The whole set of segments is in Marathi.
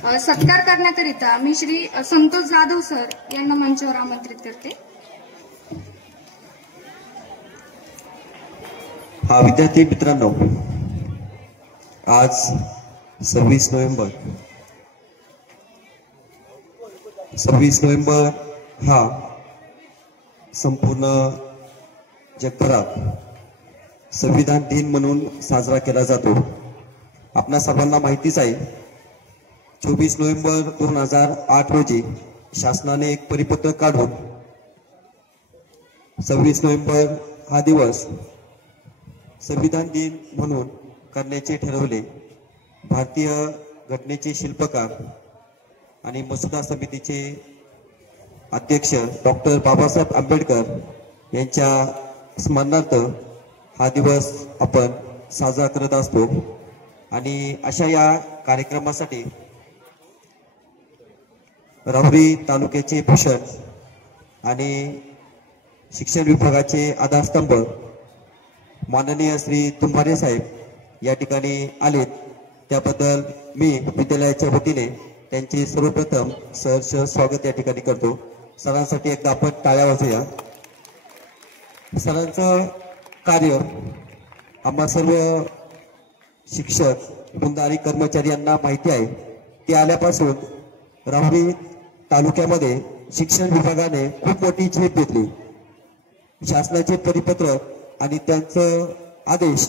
सत्कार करण्याकरिता मी श्री संतोष जाधव सर यांना मंचावर आमंत्रित करते. विद्यार्थी मित्रांनो, आज 26 नोव्हेंबर हा संपूर्ण जगभरात संविधान दिन म्हणून साजरा केला जातो. आपणा सर्वांना माहितीच आहे, 24 नोव्हेंबर 2008 रोजी शासनाने एक परिपत्रक काढून 26 नोव्हेंबर हा दिवस संविधान दिन म्हणून करण्याचे ठरवले. भारतीय घटनेचे शिल्पकार आणि मसुदा समितीचे अध्यक्ष डॉक्टर बाबासाहेब आंबेडकर यांच्या स्मरणार्थ हा दिवस आपण साजरा करत असतो. आणि अशा या कार्यक्रमासाठी राहुरी तालुक्याचे भूषण आणि शिक्षण विभागाचे आधारस्तंभ माननीय श्री तुंबारे साहेब या ठिकाणी आलेत. त्याबद्दल मी विद्यालयाच्या वतीने त्यांचे सर्वप्रथम सहर्ष स्वागत या ठिकाणी करतो. सरांसाठी एकदा आपण टाळ्या वाजवूया. सरांचं कार्य आम्हा सर्व शिक्षक वृंद आणि कर्मचारी यांना माहिती आहे. ते आल्यापासून राहुरी तालुक्यामध्ये शिक्षण विभागाने खूप मोठी झेप घेतली. शासनाचे परिपत्रक आणि त्यांचं आदेश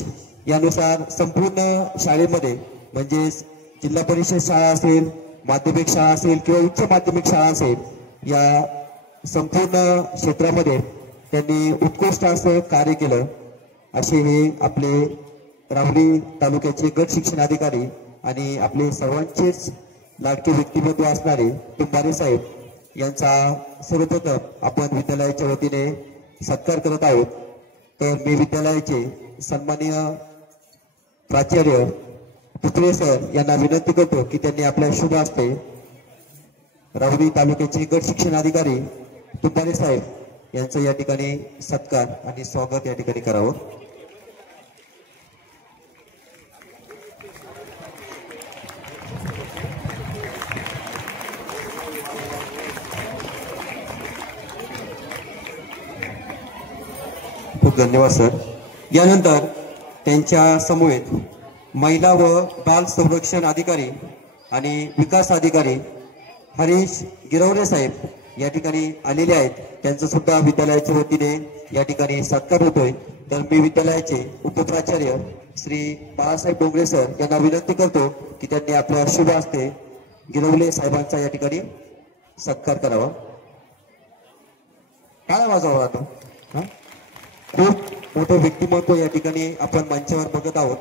यानुसार संपूर्ण शाळेमध्ये म्हणजे जिल्हा परिषद शाळा असेल, माध्यमिक शाळा असेल किंवा उच्च माध्यमिक शाळा असेल, या संपूर्ण क्षेत्रामध्ये त्यांनी उत्कृष्ट असं कार्य केलं. असे हे आपले राहुरी तालुक्याचे गट शिक्षणाधिकारी आणि आपले सर्वांचेच लाडके व्यक्तिमत्व असणारे तुंबारे साहेब यांचा सर्वप्रथम आपण विद्यालयाच्या वतीने सत्कार करत आहोत. तर मी विद्यालयाचे सन्माननीय प्राचार्य तुपरे सर यांना विनंती करतो की त्यांनी आपल्या शुभ हस्ते राहुरी तालुक्याचे गट शिक्षणाधिकारी तुंबारे साहेब यांचं या ठिकाणी सत्कार आणि स्वागत या ठिकाणी करावं. खूप धन्यवाद सर. यानंतर त्यांच्या समवेत महिला व बाल संरक्षण अधिकारी आणि विकास अधिकारी हरीश गिरवरे साहेब या ठिकाणी आलेले आहेत. त्यांचं सुद्धा विद्यालयाच्या वतीने या ठिकाणी सत्कार होतोय. तर मी विद्यालयाचे उपप्राचार्य श्री बाळासाहेब डोंगरे सर यांना विनंती करतो की त्यांनी आपल्या शुभ हस्ते गिरवले साहेबांचा या ठिकाणी सत्कार करावा. काय वाजवा आता. खूप मोठं व्यक्तिमत्व या ठिकाणी आपण मंचावर बघत आहोत.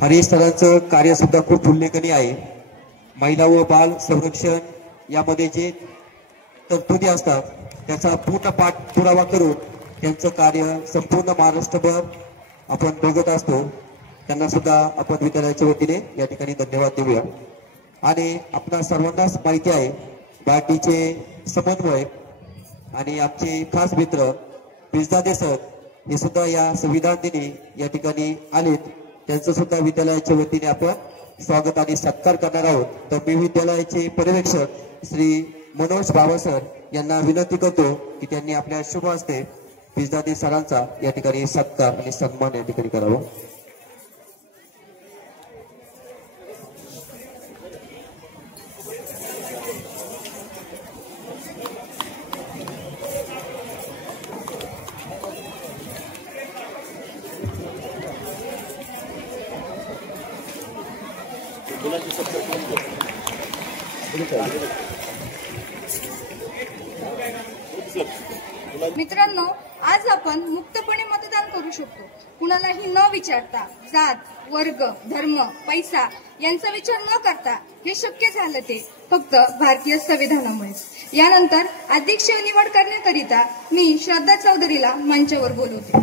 हरीश सरांचं कार्य सुद्धा खूप उल्लेखनीय आहे. महिला व बाल संरक्षण यामध्ये जे तरतुदी असतात त्याचा पूर्ण पाठपुरावा करून त्यांचं कार्य संपूर्ण महाराष्ट्रभर आपण बघत असतो. त्यांना सुद्धा आपण विद्यालयाच्या वतीने या ठिकाणी धन्यवाद देऊया. आणि आपल्या सर्वांनाच माहिती आहे, बार्टीचे समन्वय आणि आमचे खास मित्र पिरजादे सर हे सुद्धा या संविधान दिनी या ठिकाणी आलेत. त्यांचं सुद्धा विद्यालयाच्या वतीने आपण स्वागत आणि सत्कार करणार आहोत. तर मी विद्यालयाचे पर्यवेक्षक श्री मनोज बाबा सर यांना विनंती करतो की त्यांनी आपल्या शुभ हस्ते पिरजादे सरांचा या ठिकाणी सत्कार आणि सन्मान या ठिकाणी करावा. मित्रांनो, आज आपण मुक्तपणे मतदान करू शकतो. कुणालाही न विचारता जात, वर्ग, धर्म, पैसा यांचा विचार न करता हे शक्य झालं ते फक्त भारतीय संविधानामुळेच. यानंतर अध्यक्ष निवड करण्याकरिता मी श्रद्धा चौधरीला मंचावर बोलवते.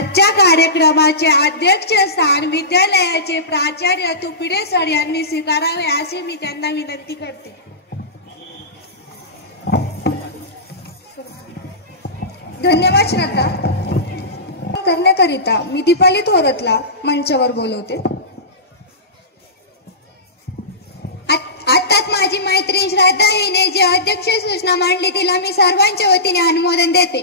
आजच्या कार्यक्रमाचे अध्यक्षस्थान विद्यालयाचे प्राचार्य तुपिडे सर यांनी स्वीकारावे असे मी त्यांना विनंती करते. धन्यवाद श्रद्धा. करण्याकरिता मी दीपाली थोरतला मंचावर बोलवते. आताच माझी मैत्रीण श्रद्धा हिने जी अध्यक्ष सूचना मांडली तिला मी सर्वांच्या वतीने अनुमोदन देते.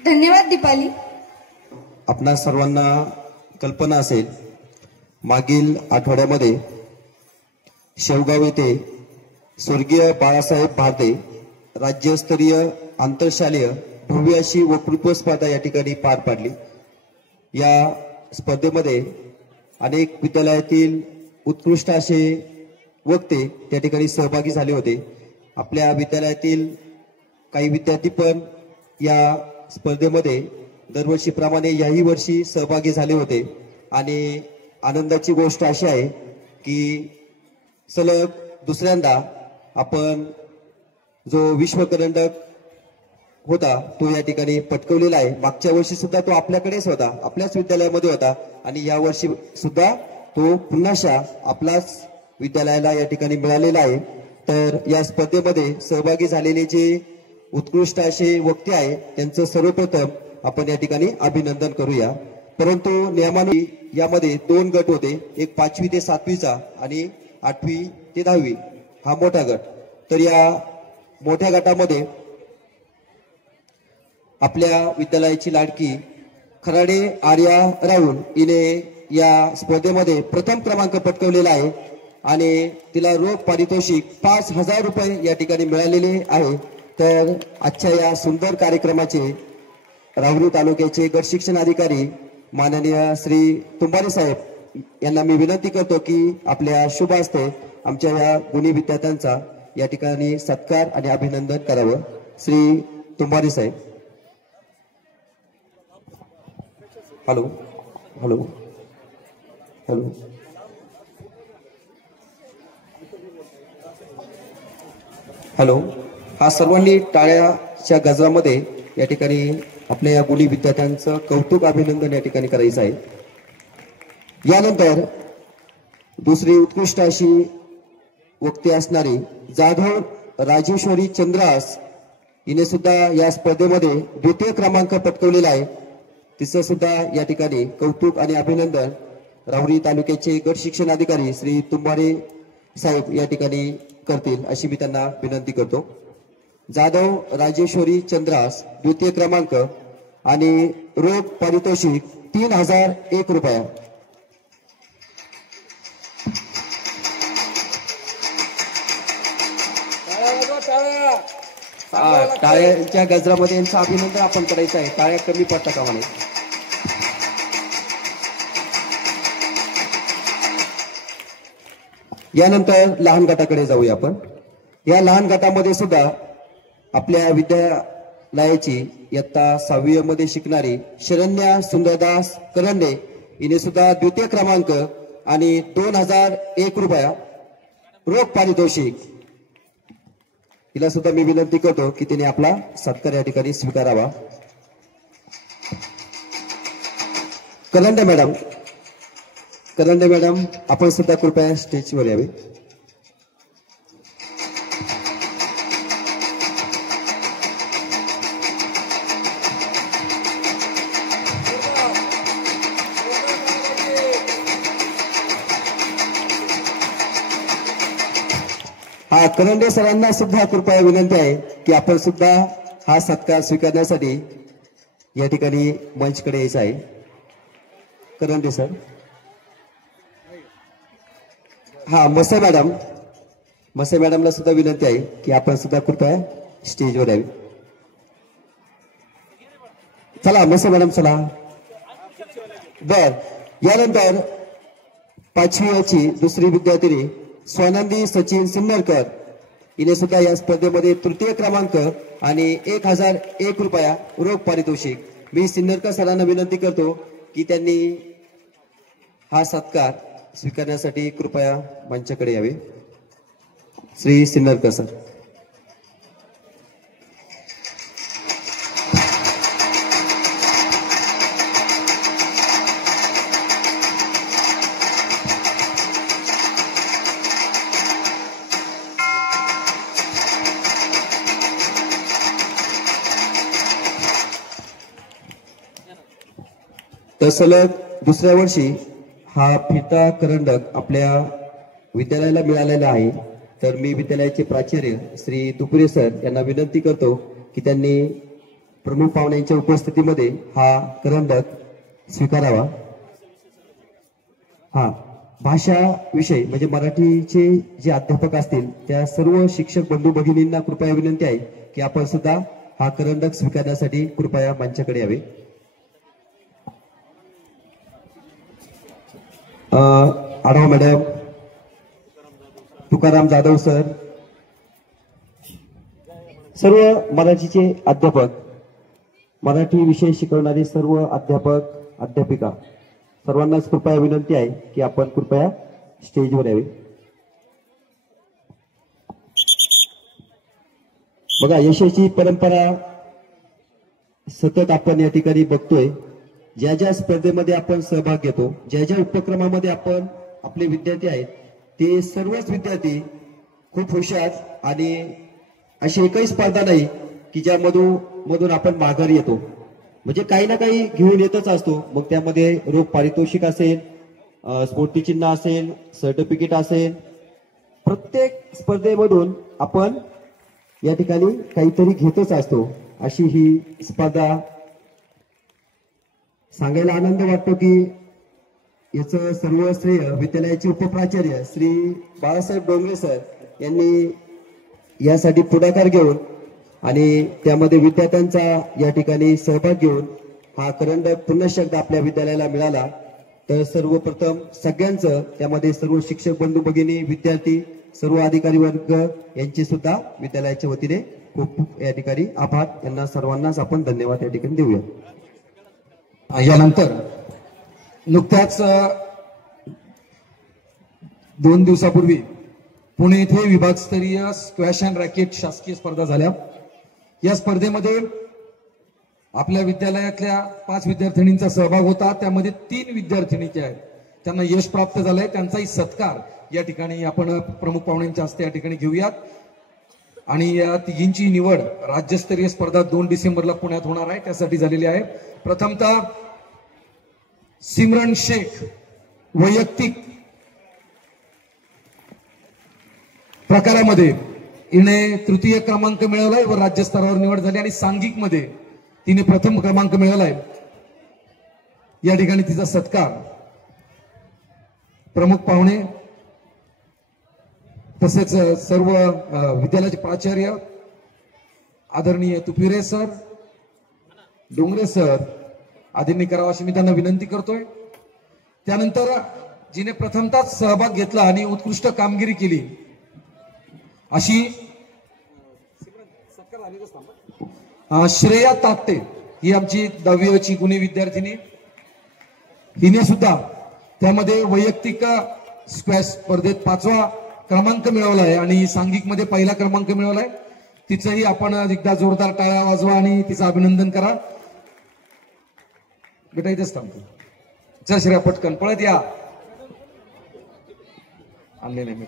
धन्यवाद दीपाली. आपणा सर्वांना कल्पना असेल, मागील आठवड्यामध्ये शेवगाव येथे स्वर्गीय बाळासाहेब भारदे राज्यस्तरीय आंतरशालेय भव्य अशी वक्तृत्व स्पर्धा या ठिकाणी पार पाडली. या स्पर्धेमध्ये अनेक विद्यालयातील उत्कृष्ट असे वक्ते त्या ठिकाणी सहभागी झाले होते. आपल्या विद्यालयातील काही विद्यार्थी पण या स्पर्धेमध्ये दरवर्षीप्रमाणे याही वर्षी सहभागी झाले होते. आणि आनंदाची गोष्ट अशी आहे की सलग दुसऱ्यांदा आपण जो विश्वकरंडक होता तो या ठिकाणी पटकवलेला आहे. मागच्या वर्षी सुद्धा तो आपल्याकडेच होता, आपल्याच विद्यालयामध्ये होता आणि या वर्षी सुद्धा तो पुन्हाशा आपल्याच विद्यालयाला या ठिकाणी मिळालेला आहे. तर या स्पर्धेमध्ये सहभागी झालेले जे उत्कृष्ट असे वक्ते आहेत त्यांचं सर्वप्रथम आपण या ठिकाणी अभिनंदन करूया. परंतु नियमाने यामध्ये 2 गट होते, एक 5वी ते 7वीचा आणि 8वी ते 10वी हा मोठा गट. तर या मोठ्या गटामध्ये आपल्या विद्यालयाची लाडकी खराडे आर्या राहुल हिने या स्पर्धेमध्ये प्रथम क्रमांक पटकावलेला आहे आणि तिला रोख पारितोषिक 5,000 रुपये या ठिकाणी मिळालेले आहे. तर आजच्या या सुंदर कार्यक्रमाचे राहुरी तालुक्याचे गट शिक्षण अधिकारी माननीय श्री तुंबारे साहेब यांना मी विनंती करतो की आपल्या शुभ हस्ते आमच्या या गुणी विद्यार्थ्यांचा या ठिकाणी सत्कार आणि अभिनंदन करावं. श्री तुंबारे साहेब. Hello hello hello. हॅलो. हा सर्वांनी टाळ्याच्या गजरामध्ये या ठिकाणी आपल्या या गुणी विद्यार्थ्यांचं कौतुक अभिनंदन या ठिकाणी करायचं आहे. यानंतर दुसरी उत्कृष्ट अशी वक्ते असणारी जाधव राजेश्वरी चंद्रास हिने सुद्धा या स्पर्धेमध्ये द्वितीय क्रमांक पटकवलेला आहे. तिचं सुद्धा या ठिकाणी कौतुक आणि अभिनंदन राहुरी तालुक्याचे गट शिक्षण अधिकारी श्री तुंबारे साहेब या ठिकाणी करतील अशी मी त्यांना विनंती करतो. जाधव राजेश्वरी चंद्रास द्वितीय क्रमांक आणि रोख पारितोषिक 3,001 रुपया. टाळ्यांच्या गजरामध्ये यांचं अभिनंदन आपण करायचं आहे. टाळ्या कमी पडता कामा नये. यानंतर लहान गटाकडे जाऊया आपण. या लहान गटामध्ये सुद्धा आपल्या विद्यालयाची इयत्ता 6वी मध्ये शिकणारी शरण्या सुंदरदास करंडे हिने सुद्धा द्वितीय क्रमांक आणि 2,001 रुपया रोख पारितोषिक. हिला सुद्धा मी विनंती करतो की तिने आपला सत्कार या ठिकाणी स्वीकारावा. करंडे मॅडम, करंडे मॅडम आपण सुद्धा कृपया स्टेजवर यावे. हा करंडे सरांना सुद्धा कृपया विनंती आहे की आपण सुद्धा हा सत्कार स्वीकारण्यासाठी या ठिकाणी मंचकडे यायचं आहे. करंडे सर. हा मसे मॅडम, मसे मॅडमला सुद्धा विनंती आहे की आपण सुद्धा कृपया स्टेजवर यावे. चला मसे मॅडम चला. बर. यानंतर 5वी दुसरी विद्यार्थिनी स्वानंदी सचिन सिन्नरकर हिने सुद्धा या स्पर्धेमध्ये तृतीय क्रमांक आणि 1,001 रुपया रोख पारितोषिक. मी सिन्नरकर सरांना विनंती करतो की त्यांनी हा सत्कार स्वीकारण्यासाठी कृपया मंचाकडे यावे. श्री सिन्नरकर सर. तर सलग दुसऱ्या वर्षी हा फिरता करंडक आपल्या विद्यालयाला मिळालेला आहे. तर मी विद्यालयाचे प्राचार्य श्री तुपरे सर यांना विनंती करतो की त्यांनी प्रमुख पाहुण्यांच्या उपस्थितीमध्ये हा करंडक स्वीकारावा. हा भाषा विषय म्हणजे मराठीचे जे अध्यापक असतील त्या सर्व शिक्षक बंधू भगिनींना कृपया विनंती आहे की आपण सुद्धा हा करंडक स्वीकारण्यासाठी कृपया मंचाकडे यावे. आढाव मॅडम, तुकाराम जाधव सर, सर्व मराठीचे अध्यापक, मराठी विषय शिकवणारे सर्व अध्यापक अध्यापिका सर्वांनाच कृपया विनंती आहे की आपण कृपया स्टेजवर यावे. बघा, यशाची परंपरा सतत आपण या ठिकाणी बघतोय. ज्या ज्या स्पर्धेमध्ये आपण सहभाग घेतो, ज्या ज्या उपक्रमामध्ये आपण आपले विद्यार्थी आहेत, ते सर्वच विद्यार्थी खूप हुशार आणि अशी एकही स्पर्धा नाही की ज्यामधून आपण माघारी येतो. म्हणजे काही ना काही घेऊन येतच असतो. मग त्यामध्ये रोख पारितोषिक असेल, स्फूर्तिचिन्ह असेल, सर्टिफिकेट असेल, प्रत्येक स्पर्धेमधून आपण या ठिकाणी काहीतरी घेतच असतो. अशी ही स्पर्धा सांगायला आनंद वाटतो की याचं सर्व श्रेय विद्यालयाचे उपप्राचार्य श्री बाळासाहेब डोंगरे सर यांनी यासाठी पुढाकार घेऊन आणि त्यामध्ये विद्यार्थ्यांचा या ठिकाणी सहभाग घेऊन हा करंडक पुन्हा एकदा आपल्या विद्यालयाला मिळाला. तर सर्वप्रथम सगळ्यांचं, त्यामध्ये सर्व शिक्षक बंधू भगिनी, विद्यार्थी, सर्व अधिकारी वर्ग यांचे सुद्धा विद्यालयाच्या वतीने खूप खूप या ठिकाणी आभार. यांना सर्वांनाच आपण धन्यवाद या ठिकाणी देऊया. यानंतर नुकत्याच 2 दिवसापूर्वी पुणे येथे विभागस्तरीय स्क्वॅश अँड रॅकेट शासकीय स्पर्धा झाल्या. या स्पर्धेमध्ये आपल्या विद्यालयातल्या 5 विद्यार्थिनींचा सहभाग होता. त्यामध्ये 3 विद्यार्थिनी ज्या आहेत त्यांना यश प्राप्त झालंय. त्यांचाही सत्कार या ठिकाणी आपण प्रमुख पाहुण्यांच्या हस्ते या ठिकाणी घेऊयात. आणि या तिघींची निवड राज्यस्तरीय स्पर्धा 2 डिसेंबरला पुण्यात होणार आहे, त्यासाठी झालेली आहे. प्रथमतः सिमरन शेख वैयक्तिक प्रकारामध्ये हिने तृतीय क्रमांक मिळवलाय व राज्य स्तरावर निवड झाली. आणि सांघिक मध्ये तिने प्रथम क्रमांक मिळवलाय. या ठिकाणी तिचा सत्कार प्रमुख पाहुणे तसेच सर्व विद्यालयाचे प्राचार्य आदरणीय तुपिरे सर, डोंगरे सर आदींनी करावा अशी मी त्यांना विनंती करतोय. त्यानंतर जिने प्रथमतः सहभाग घेतला आणि उत्कृष्ट कामगिरी केली अशी श्रेया ताकटे, ही आमची 10वी गुणी विद्यार्थिनी. हिने सुद्धा त्यामध्ये वैयक्तिक स्क्वॅश स्पर्धेत 5वा क्रमांक मिळवलाय आणि सांघिक मध्ये 1ला क्रमांक मिळवलाय. तिचंही आपण एकदा जोरदार टाळ्या वाजवा आणि तिचं अभिनंदन करा. बेटा इथेच थांबतो. चल श्रेया, पटकन पळत या. आणले नाही मी.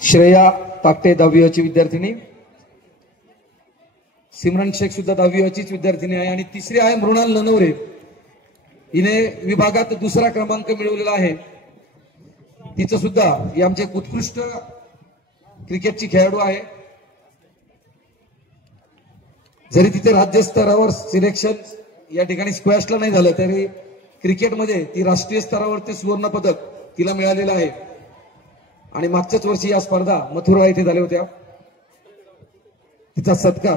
श्रेया ताकटे 10वी विद्यार्थिनी. सिमरन शेख सुद्धा 10वी विद्यार्थिनी आहे. आणि तिसरी आहे मृणाल ननवरे. हिने विभागात 2रा क्रमांक मिळवलेला आहे. तिचं सुद्धा ही आमचे उत्कृष्ट क्रिकेटची खेळाडू आहे. जरी तिथे राज्यस्तरावर सिलेक्शन या ठिकाणी स्क्वॅशला नाही झालं तरी क्रिकेटमध्ये ती राष्ट्रीय स्तरावरती सुवर्ण पदक तिला मिळालेलं आहे. आणि मागच्याच वर्षी या स्पर्धा मथुरा येथे झाल्या होत्या. तिचा सत्कार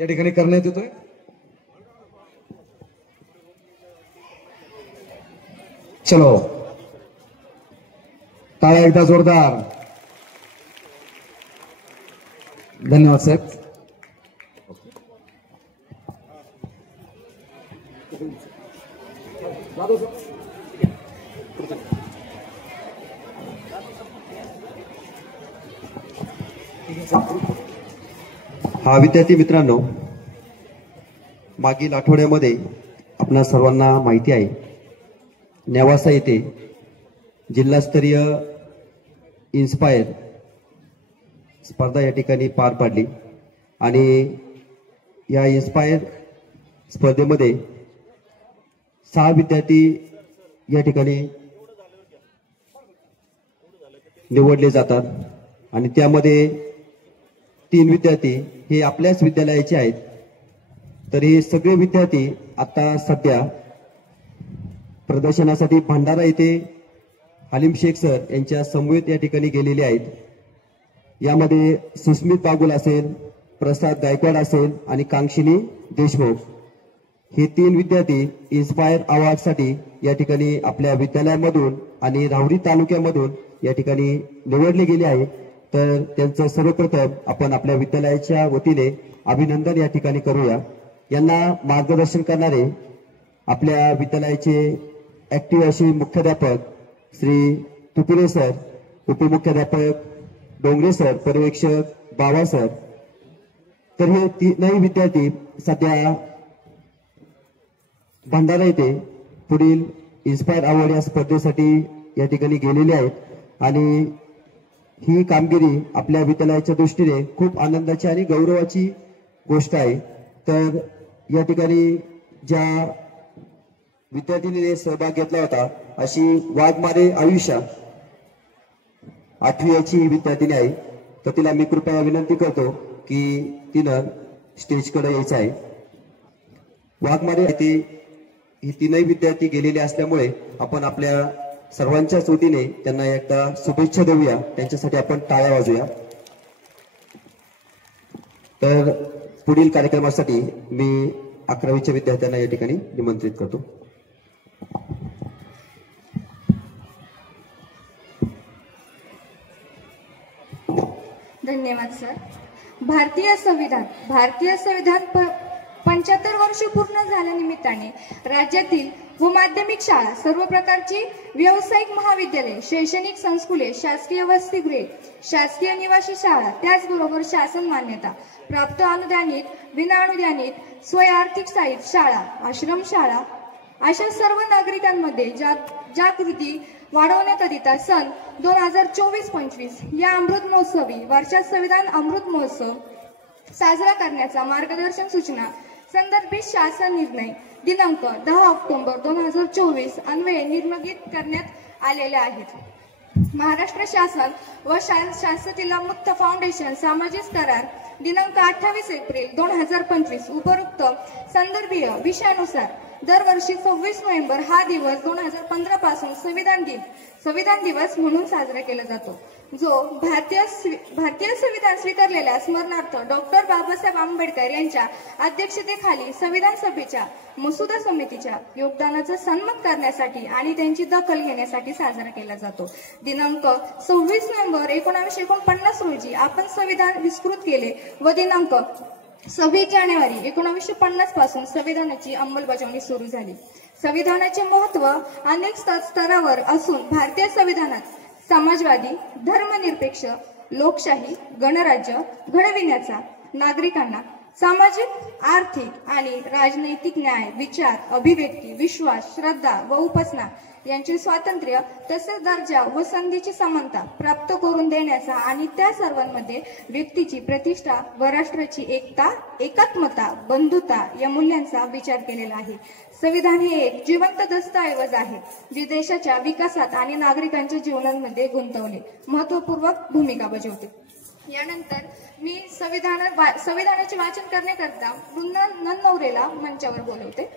या ठिकाणी करण्यात येतोय. चलो, टाळ्या एकदा जोरदार. धन्यवाद साहेब. हा विद्यार्थी मित्रांनो, मागील आठवड्यामध्ये आपणा सर्वांना माहिती आहे नेवासा येथे जिल्हास्तरीय इन्स्पायर स्पर्धा या ठिकाणी पार पाडली. आणि या इन्स्पायर स्पर्धेमध्ये 6 विद्यार्थी या ठिकाणी निवडले जातात आणि त्यामध्ये 3 विद्यार्थी हे आपल्याच विद्यालयाचे आहेत. तर हे सगळे विद्यार्थी आता सध्या प्रदर्शनासाठी भंडारा येथे हलीम शेख सर यांच्या समवेत या ठिकाणी गेलेले आहेत. यामध्ये सुस्मित बागुल असेल, प्रसाद गायकवाड असेल आणि कांक्षिनी देशमुख हे 3 विद्यार्थी इन्स्पायर अवॉर्डसाठी या ठिकाणी आपल्या विद्यालयामधून आणि राहुरी तालुक्यामधून या ठिकाणी निवडले गेले आहे. तर त्यांचं सर्वप्रथम आपण आपल्या विद्यालयाच्या वतीने अभिनंदन या ठिकाणी करूया. यांना मार्गदर्शन करणारे आपल्या विद्यालयाचे ऍक्टिव्ह असे मुख्याध्यापक श्री तुपिरे सर, उपमुख्याध्यापक डोंगरे सर, पर्यवेक्षक बावा सर. तर हे 3 विद्यार्थी सध्या भंडारा येथे पुढील इन्स्पायर अवॉर्ड या स्पर्धेसाठी या ठिकाणी गेलेले आहेत आणि ही कामगिरी आपल्या विद्यालयाच्या दृष्टीने खूप आनंदाची आणि गौरवाची गोष्ट आहे. तर या ठिकाणी ज्या विद्यार्थिनीने सहभाग घेतला होता अशी वाघमारे आयुष्या 8वी विद्यार्थिनी आहे. तर तिला मी कृपया विनंती करतो की तिनं स्टेजकडे यायचं आहे. वाघमारे येथे ही 3 विद्यार्थी गेलेले असल्यामुळे आपण आपल्या सर्वांच्याच वतीने त्यांना एकदा शुभेच्छा देऊया. त्यांच्यासाठी आपण टाळ्या वाजूया. तर पुढील कार्यक्रमासाठी मी 11वीच्या विद्यार्थ्यांना या ठिकाणी निमंत्रित करतो. धन्यवाद सर. भारतीय संविधान 75 वर्ष पूर्ण झाल्यानिमित्ताने राज्यातील व माध्यमिक शाळा, सर्व प्रकारची व्यावसायिक महाविद्यालय, शैक्षणिक संकुले, शासकीय वसतिगृहे, शासकीय निवासी शाळा, त्याचबरोबर शासन मान्यता प्राप्त अनुदानित, विनाअनुदानित, स्वयंआर्थिक सहाय्यित शाळा, आश्रमशाळा अशा सर्व नागरिकांमध्ये जागृती वाढवण्याकरिता सन 2024-25 या अमृत महोत्सवी वर्षात संविधान अमृत महोत्सव साजरा करण्याचा मार्गदर्शन सूचना संदर्भित शासन निर्णय दिनांक 10 ऑक्टोबर 2024 अन्वये निर्मित करण्यात आलेले आहेत. महाराष्ट्र शासन व शासकीय मुक्त फाउंडेशन सामाजिक करार दिनांक 28 एप्रिल 2025 उपरोक्त संदर्भीय विषयानुसार दरवर्षी 26 नोव्हेंबर हा दिवस 2015 पासून संविधान दिवस म्हणून साजरा केला जातो, जो भारतीय संविधान स्वीकारलेल्या स्मरणार्थ डॉक्टर बाबासाहेब आंबेडकर यांच्या अध्यक्षतेखाली संविधान सभेच्या मसुदा समितीच्या योगदानाचा सन्मान करण्यासाठी आणि त्यांची दखल घेण्यासाठी साजरा केला जातो. दिनांक 26 नोव्हेंबर 1949 रोजी आपण संविधान विस्तृत केले व दिनांक 26 जानेवारी 1950 पासून संविधानाची अंमलबजावणी सुरू झाली. संविधानाचे महत्त्व अनेक स्तरावर असून भारतीय संविधानात समाजवादी, धर्मनिरपेक्ष, लोकशाही, गणराज्य घडविण्याचा नागरिकांना सामाजिक, आर्थिक आणि राजनैतिक न्याय, विचार, अभिव्यक्ती, विश्वास, श्रद्धा व उपासना यांचे स्वातंत्र्य तसेच दर्जा व संधीची समानता प्राप्त करून देण्याचा आणि त्या सर्वांमध्ये व्यक्तीची प्रतिष्ठा व राष्ट्राची एकता, एकात्मता, बंधुता या मूल्यांचा विचार केलेला आहे. संविधान हे एक जिवंत दस्तऐवज आहे जे देशाच्या विकासात आणि नागरिकांच्या जीवनामध्ये गुंतवले महत्वपूर्ण भूमिका बजावते. यानंतर मी संविधानाचे वाचन करण्याकरता वृंदा ननवरेला मंचावर बोलवते.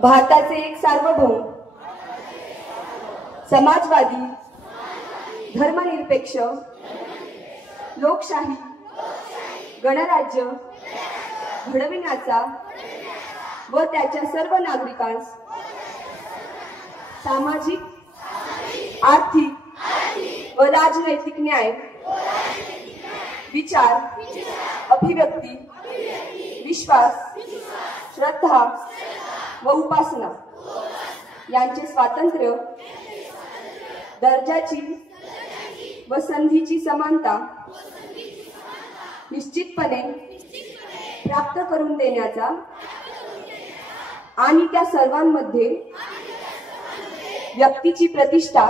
भारताचे एक सार्वभौम, समाजवादी, धर्मनिरपेक्ष, लोकशाही, गणराज्य घडविण्याचा व त्याच्या सर्व नागरिकांस सामाजिक, आर्थिक व राजनैतिक न्याय, विचार, अभिव्यक्ती, विश्वास, श्रद्धा व उपासना यांचे स्वातंत्र्य, दर्जाची व संधीची समानता निश्चितपणे प्राप्त करून देण्याचा आणि त्या सर्वांमध्ये व्यक्तीची प्रतिष्ठा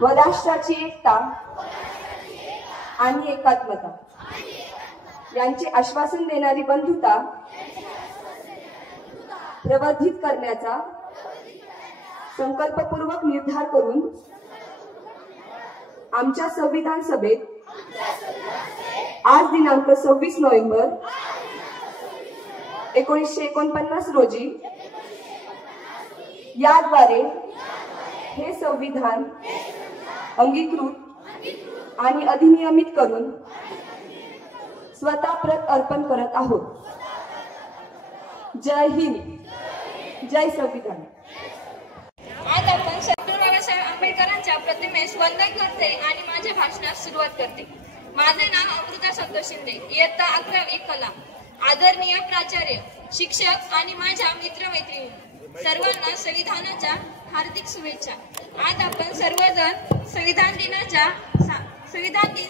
व राष्ट्राची एकता आणि एकात्मता यांचे आश्वासन देणारी बंधुता प्रवर्धित करण्याचा संकल्पपूर्वक निर्धार करून आमच्या संविधान सभेत आज दिनांक 26 नोव्हेंबर 1949 रोजी याद्वारे हे संविधान अंगीकृत आणि अधिनियमित करून स्वतः प्रत अर्पण करत आहोत। जय हिंद, जय संविधान। आज आपण डॉक्टर बाबासाहेब आंबेडकरांच्या प्रतिमेस वंदन करते आणि माझ्या भाषणास सुरुवात करते। माझे नाव अमृता संतोष शिंदे, इयत्ता 11वी कला। आदरणीय प्राचार्य, शिक्षक आणि माझ्या मित्रमैत्रिणी, सर्वांना संविधानाच्या हार्दिक शुभेच्छा। आज आपण सर्वजण संविधान दिन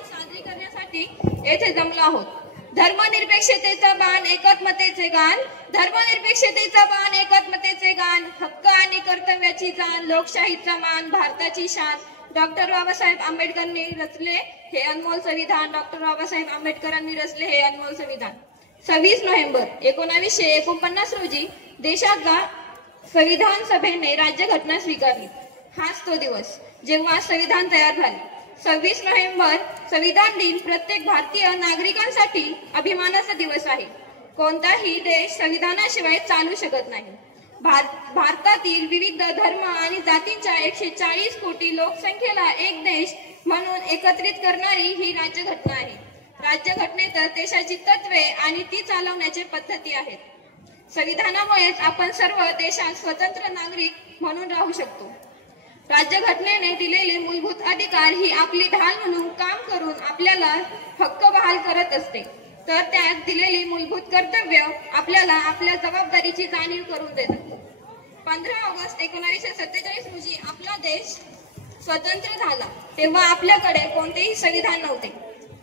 साजरी करण्यासाठी येथे जमलो आहोत। धर्मनिरपेक्षतेचा बाण, एकात्मतेचे गान, धर्मनिरपेक्षतेचा बाण, एकात्मतेचे गान, हक्क आणि कर्तव्याची जाण, लोकशाहीचा मान, भारताची शान, डॉक्टर बाबासाहेब आंबेडकरांनी रचले हे अनमोल संविधान, डॉक्टर बाबासाहेब आंबेडकरांनी रचले हे अनमोल संविधान। 26 नोव्हेंबर 1949 रोजी देशाच्या संविधान सभेने राज्यघटना स्वीकारली। हाच तो दिवस जेव्हा संविधान तयार झाले। 26 नोव्हेंबर संविधान दिन प्रत्येक भारतीय नागरिकांसाठी अभिमानाचा दिवस आहे। कोणताही देश संविधानाशिवाय चालू शकत नाही। भारतातील विविध धर्म आणि जातींच्या 140 कोटी लोकसंख्येला एक देश म्हणून एकत्रित करणारी ही राज्यघटना आहे। राज्यघटनेत देशाची तत्वे आणि ती चालवण्याच्या पद्धती आहेत। संविधानामुळेच आपण सर्व देशात स्वतंत्र नागरिक म्हणून राहू शकतो। राज्यघटनेने दिलेले मूलभूत अधिकार ही आपली ढाल म्हणून काम करून आपल्याला हक्क बहाल करत असते, तर त्यात दिलेली मूलभूत कर्तव्य आपल्याला आपल्या जबाबदारीची जाणीव करून देतात। 15 ऑगस्ट 1947 रोजी आपला देश स्वतंत्र झाला तेव्हा आपल्याकडे कोणतेही संविधान नव्हते,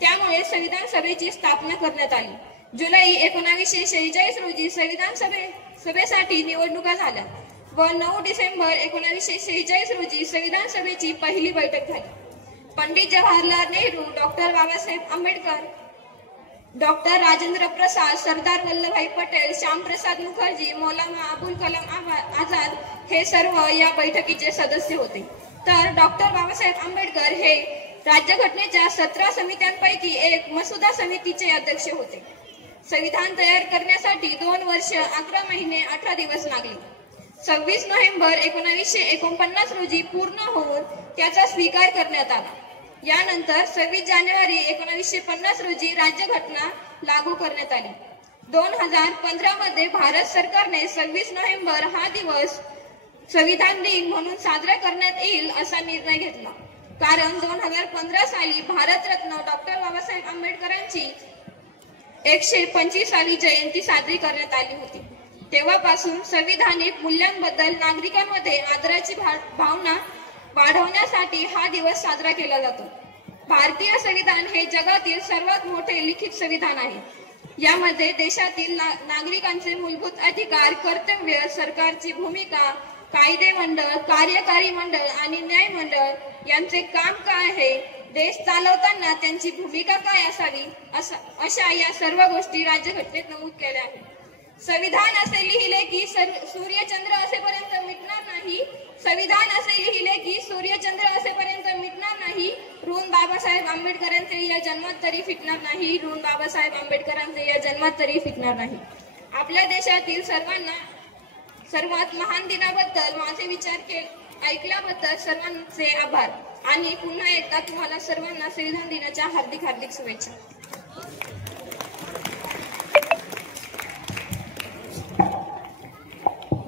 त्यामुळे संविधान सभेची स्थापना करण्यात आली। जुलै 1946 रोजी संविधान सभेसाठी निवडणुका झाल्या व 9 डिसेंबर 1946 रोजी संविधान सभेची पहिली बैठक झाली। पंडित जवाहरलाल नेहरू, डॉक्टर बाबासाहेब आंबेडकर, डॉक्टर राजेंद्र प्रसाद, सरदार वल्लभभाई पटेल, श्यामप्रसाद मुखर्जी, मौलाना अबुल कलाम आझाद हे सर्व या बैठकीचे सदस्य होते। तर डॉक्टर बाबासाहेब आंबेडकर हे राज्यघटनेच्या 17 समित्यांपैकी एक मसुदा समितीचे अध्यक्ष होते। संविधान तयार करण्यासाठी 2 वर्ष 11 महिने 18 दिवस लागले। 26 नोव्हेंबर 1949 रोजी पूर्ण होऊन त्याचा स्वीकार करण्यात आला। यानंतर 26 जानेवारी 1950 रोजी राज्यघटना लागू करण्यात आली। 2015 मध्ये भारत सरकारने 26 नोव्हेंबर हा दिवस संविधान दिन म्हणून साजरा करण्यात येईल असा निर्णय घेतला, कारण 2015 साली भारतरत्न डॉक्टर बाबासाहेब आंबेडकरांची 125वी जयंती साजरी करण्यात आली होती। तेव्हापासून संविधानिक मूल्यांबद्दल नागरिकांमध्ये आदराची भावना वाढवण्यासाठी हा दिवस साजरा केला जातो। भारतीय संविधान हे जगातील सर्वात मोठे लिखित संविधान आहे। यामध्ये देशातील नागरिकांचे मूलभूत अधिकार, कर्तव्य, सरकारची भूमिका, कायदे मंडळ, कार्यकारी मंडळ आणि न्याय मंडळ यांचे काम काय आहे, देश चालवताना त्यांची भूमिका काय असावी, अशा या सर्व गोष्टी राज्यघटनेत नमूद केल्या आहेत। संविधान असे लिहिले की सूर्यचंद्र असेपर्यंत मिटणार नाही, संविधान असे लिहिले की सूर्यचंद्र असेपर्यंत मिटणार नाही, ऋण बाबासाहेब आंबेडकरांचे या जन्मात तरी फिटणार नाही, ऋण बाबासाहेब आंबेडकरांचे या जन्मात तरी फिटणार नाही। आपल्या देशातील सर्वात महान दिनाबद्दल माझे विचार ऐकल्याबद्दल सर्वांचे आभार आणि पुन्हा एकदा तुम्हाला सर्वांना संविधान दिनाच्या हार्दिक हार्दिक शुभेच्छा।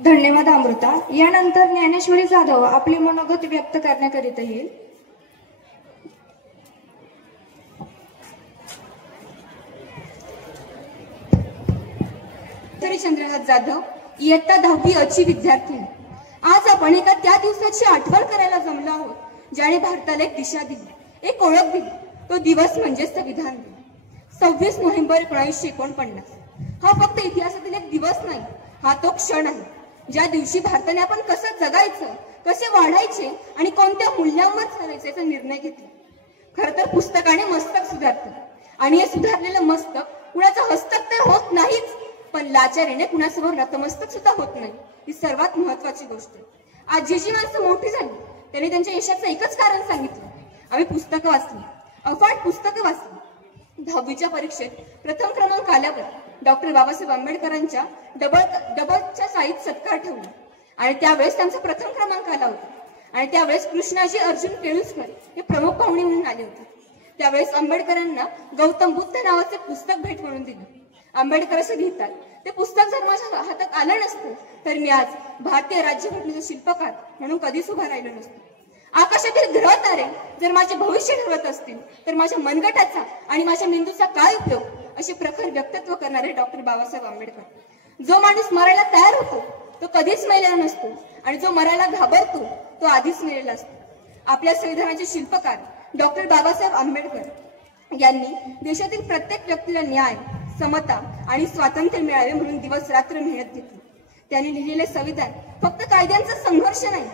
धन्यवाद अमृता। यानंतर ज्ञानेश्वरी जाधव आपले मनोगत व्यक्त करण्याकरिता येईल। चंद्रनाथ जाधव, इयत्ता 10वी अची विद्यार्थिनी। आज आपण एका त्या दिवसाची आठवण करायला जमलो आहोत ज्याने भारताला एक दिशा दिली, एक ओळख दिली। तो दिवस म्हणजे संविधान दिन। 26 नोव्हेंबर 1949 हा फक्त इतिहासातील एक दिवस नाही, हा तो क्षण आहे ज्या दिवशी भारताने आपण कसं जगायचं, कसे वाढायचे आणि कोणत्या मूल्यांवर चालायचे याचा निर्णय घेतला। खरं तर पुस्तकाने मस्तक सुधारतं आणि हे सुधारलेलं मस्तक कुणा लाचारीने कुणासमोर नतमस्तक सुद्धा होत नाही, ही सर्वात महत्वाची गोष्ट. आज जी माणसं मोठी झाली त्यांनी त्यांच्या यशाचं एकच कारण सांगितलं, आम्ही पुस्तकं वाचली, अफाट पुस्तकं वाचली. 10वीच्या परीक्षेत प्रथम क्रमांक आल्यावर डॉक्टर बाबासाहेब आंबेडकरांच्या डबलच्या साईत सत्कार ठेवला आणि त्यावेळेस त्यांचा प्रथम क्रमांक आला होता. आणि त्यावेळेस कृष्णाजी अर्जुन केळुसकर हे प्रमुख पाहुणे म्हणून आले होते. त्यावेळेस आंबेडकरांना गौतम बुद्ध नावाचे पुस्तक भेट म्हणून दिलं. आंबेडकर असं लिहितात, ते पुस्तक जर माझ्या हातात आलं नसतं तर मी आज भारतीय राज्यघटनेचा शिल्पकार म्हणून कधीच उभा राहिलो नसतो. आकाशातील ग्रह तारे जर माझे भविष्य ठरवत असतील तर माझ्या मनगटाचा आणि माझ्या मेंदूचा काय उपयोग, असे प्रखर व्यक्तित्व करणारे डॉक्टर बाबासाहेब आंबेडकर. जो माणूस मरायला तयार होतो तो कधीच मेलेला नसतो आणि जो मरायला घाबरतो तो आधीच मेलेला असतो. आपल्या संविधानाचे शिल्पकार डॉक्टर बाबासाहेब आंबेडकर यांनी देशातील प्रत्येक व्यक्तीला न्याय, समता आणि स्वातंत्र्य मिळावे म्हणून दिवस रात्र मेहनत घेतली. त्यांनी लिहिलेले संविधान फक्त कायद्यांचा संघर्ष नाही,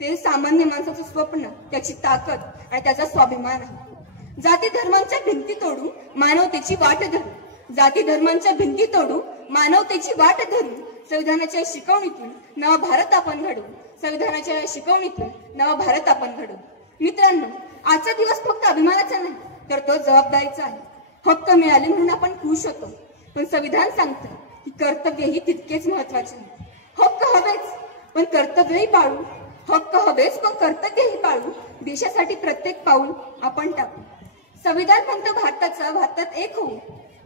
ते सामान्य माणसाचं स्वप्न, त्याची ताकद आणि त्याचा स्वाभिमान आहे. जाती धर्मांच्या भिंती तोडून मानवतेची वाट धरू, जाती धर्मांच्या भिंती तोडू मानवतेची वाट धरू, संविधानाच्या शिकवणीतून नवा भारत आपण घडवू, संविधानाच्या शिकवणीतून नवा भारत आपण घडवू. मित्रांनो, आजचा दिवस फक्त अभिमानाचा नाही तर तो जबाबदारीचा आहे. हक्क मिळाले म्हणून आपण खुश होतो, पण संविधान सांगतं की कर्तव्यही तितकेच महत्वाचे आहे. हक्क हवेच पण कर्तव्यही पाळू, हक्क हवेच पण कर्तव्यही पाळू. देशासाठी प्रत्येक पाऊल आपण टाकू. संविधान म्हणतं भारतात एक होऊ,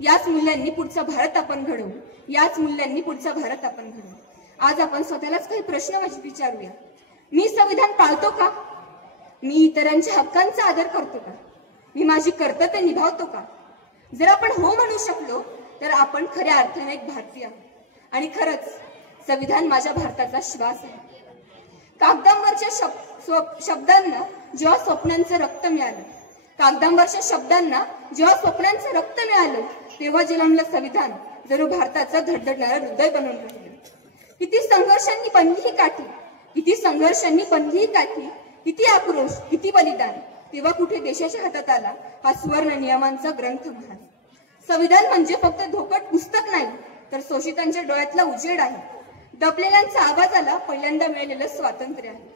याच मूल्यांनी पुढचा भारत आपण घडवू, याच मूल्यांनी पुढचा भारत आपण घडवू. आज आपण स्वतःलाच काही प्रश्न विचारूया. मी संविधान पाळतो का? मी इतरांच्या हक्कांचा आदर करतो का? मी माझी कर्तव्य निभावतो का? जर आपण हो म्हणू शकलो तर आपण खऱ्या अर्थाने एक भारतीय आहोत. आणि खरंच संविधान माझ्या भारताचा श्वास आहे. कागदांवरच्या शब्दांना जेव्हा स्वप्नांचं रक्त मिळालं, कागदांवरच्या शब्दांना जेव्हा स्वप्नांचं रक्त मिळालं, तेव्हा जन्मलं संविधान जणू भारताचं धडधडणारं हृदय बनवून राहिलं. किती संघर्षांनी बनली ही काठी, किती संघर्षांनी बनली ही काठी, किती आक्रोश, किती बलिदान, तेव्हा कुठे देशाच्या हातात आला हा सुवर्ण नियमांचा ग्रंथ महान. संविधान म्हणजे फक्त धोकट पुस्तक नाही तर शोषितांच्या डोळ्यातला उजेड आहे. दबलेल्यांच्या आवाजाला पहिल्यांदा मिळालेलं स्वातंत्र्य आहे.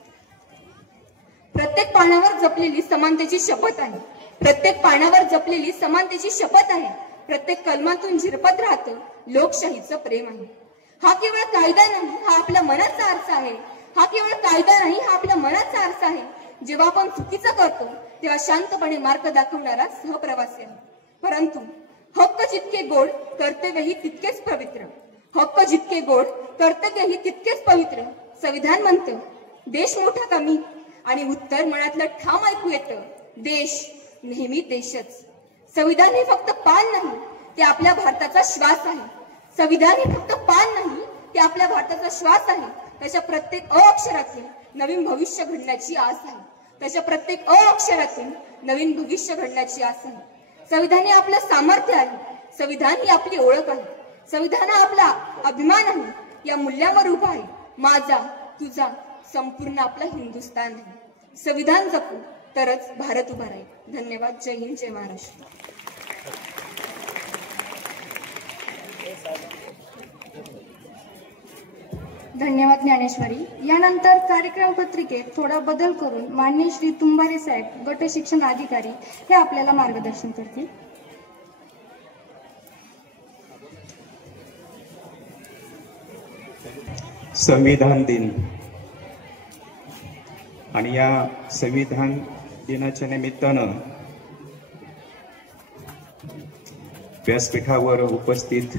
प्रत्येक पानावर जपलेली समानतेची शपथ आहे, प्रत्येक पानावर जपलेली समानतेची शपथ आहे. प्रत्येक कलमातून झिरपत राहतं लोकशाहीचं प्रेम आहे. हा केवळ कायदा नाही, हा आपल्या मनाचा अर्थ आहे. हा केवळ कायदा नाही, हा आपल्या मनाचा अर्थ आहे. जेव्हा आपण चुकीचं करतो तेव्हा शांतपणे मार्ग दाखवणारा सहप्रवासी आहे. परंतु हक्क जितके गोड कर्तव्यही तितकेच पवित्र, हक्क जितके गोड कर्तव्यही तितकेच पवित्र. संविधान म्हणतं देश मोठा कमी आणि उत्तर मनातलं ठाम ऐकू येतं, देश नेहमी देशच. संविधान हे फक्त पान नाही, ते आपल्या भारताचा श्वास आहे. संविधान हे फक्त पान नाही, ते आपल्या भारताचा श्वास आहे. त्याच्या प्रत्येक अक्षरातून नवीन भविष्य घडण्याची आस आहे. त्याच्या प्रत्येक अक्षरातून नवीन भविष्य घडण्याची आस आहे. संविधान हे आपलं सामर्थ्य आहे, संविधान ही आपली ओळख आहे, संविधान हा आपला अभिमान आहे. या मूल्यावर उभा आहे माझा, तुझा, संपूर्ण आपला हिंदुस्थान आहे. संविधान जपू तरच भारत उभा राहील. धन्यवाद. जय हिंद, जय महाराष्ट्र. धन्यवाद ज्ञानेश्वरी. यानंतर कार्यक्रम पत्रिकेत थोडा बदल करून माननीय श्री तुंबारे साहेब, गट शिक्षण अधिकारी, हे आपल्याला मार्गदर्शन करतील. संविधान दिन आणि या संविधान दिनाच्या निमित्तानं व्यासपीठावर उपस्थित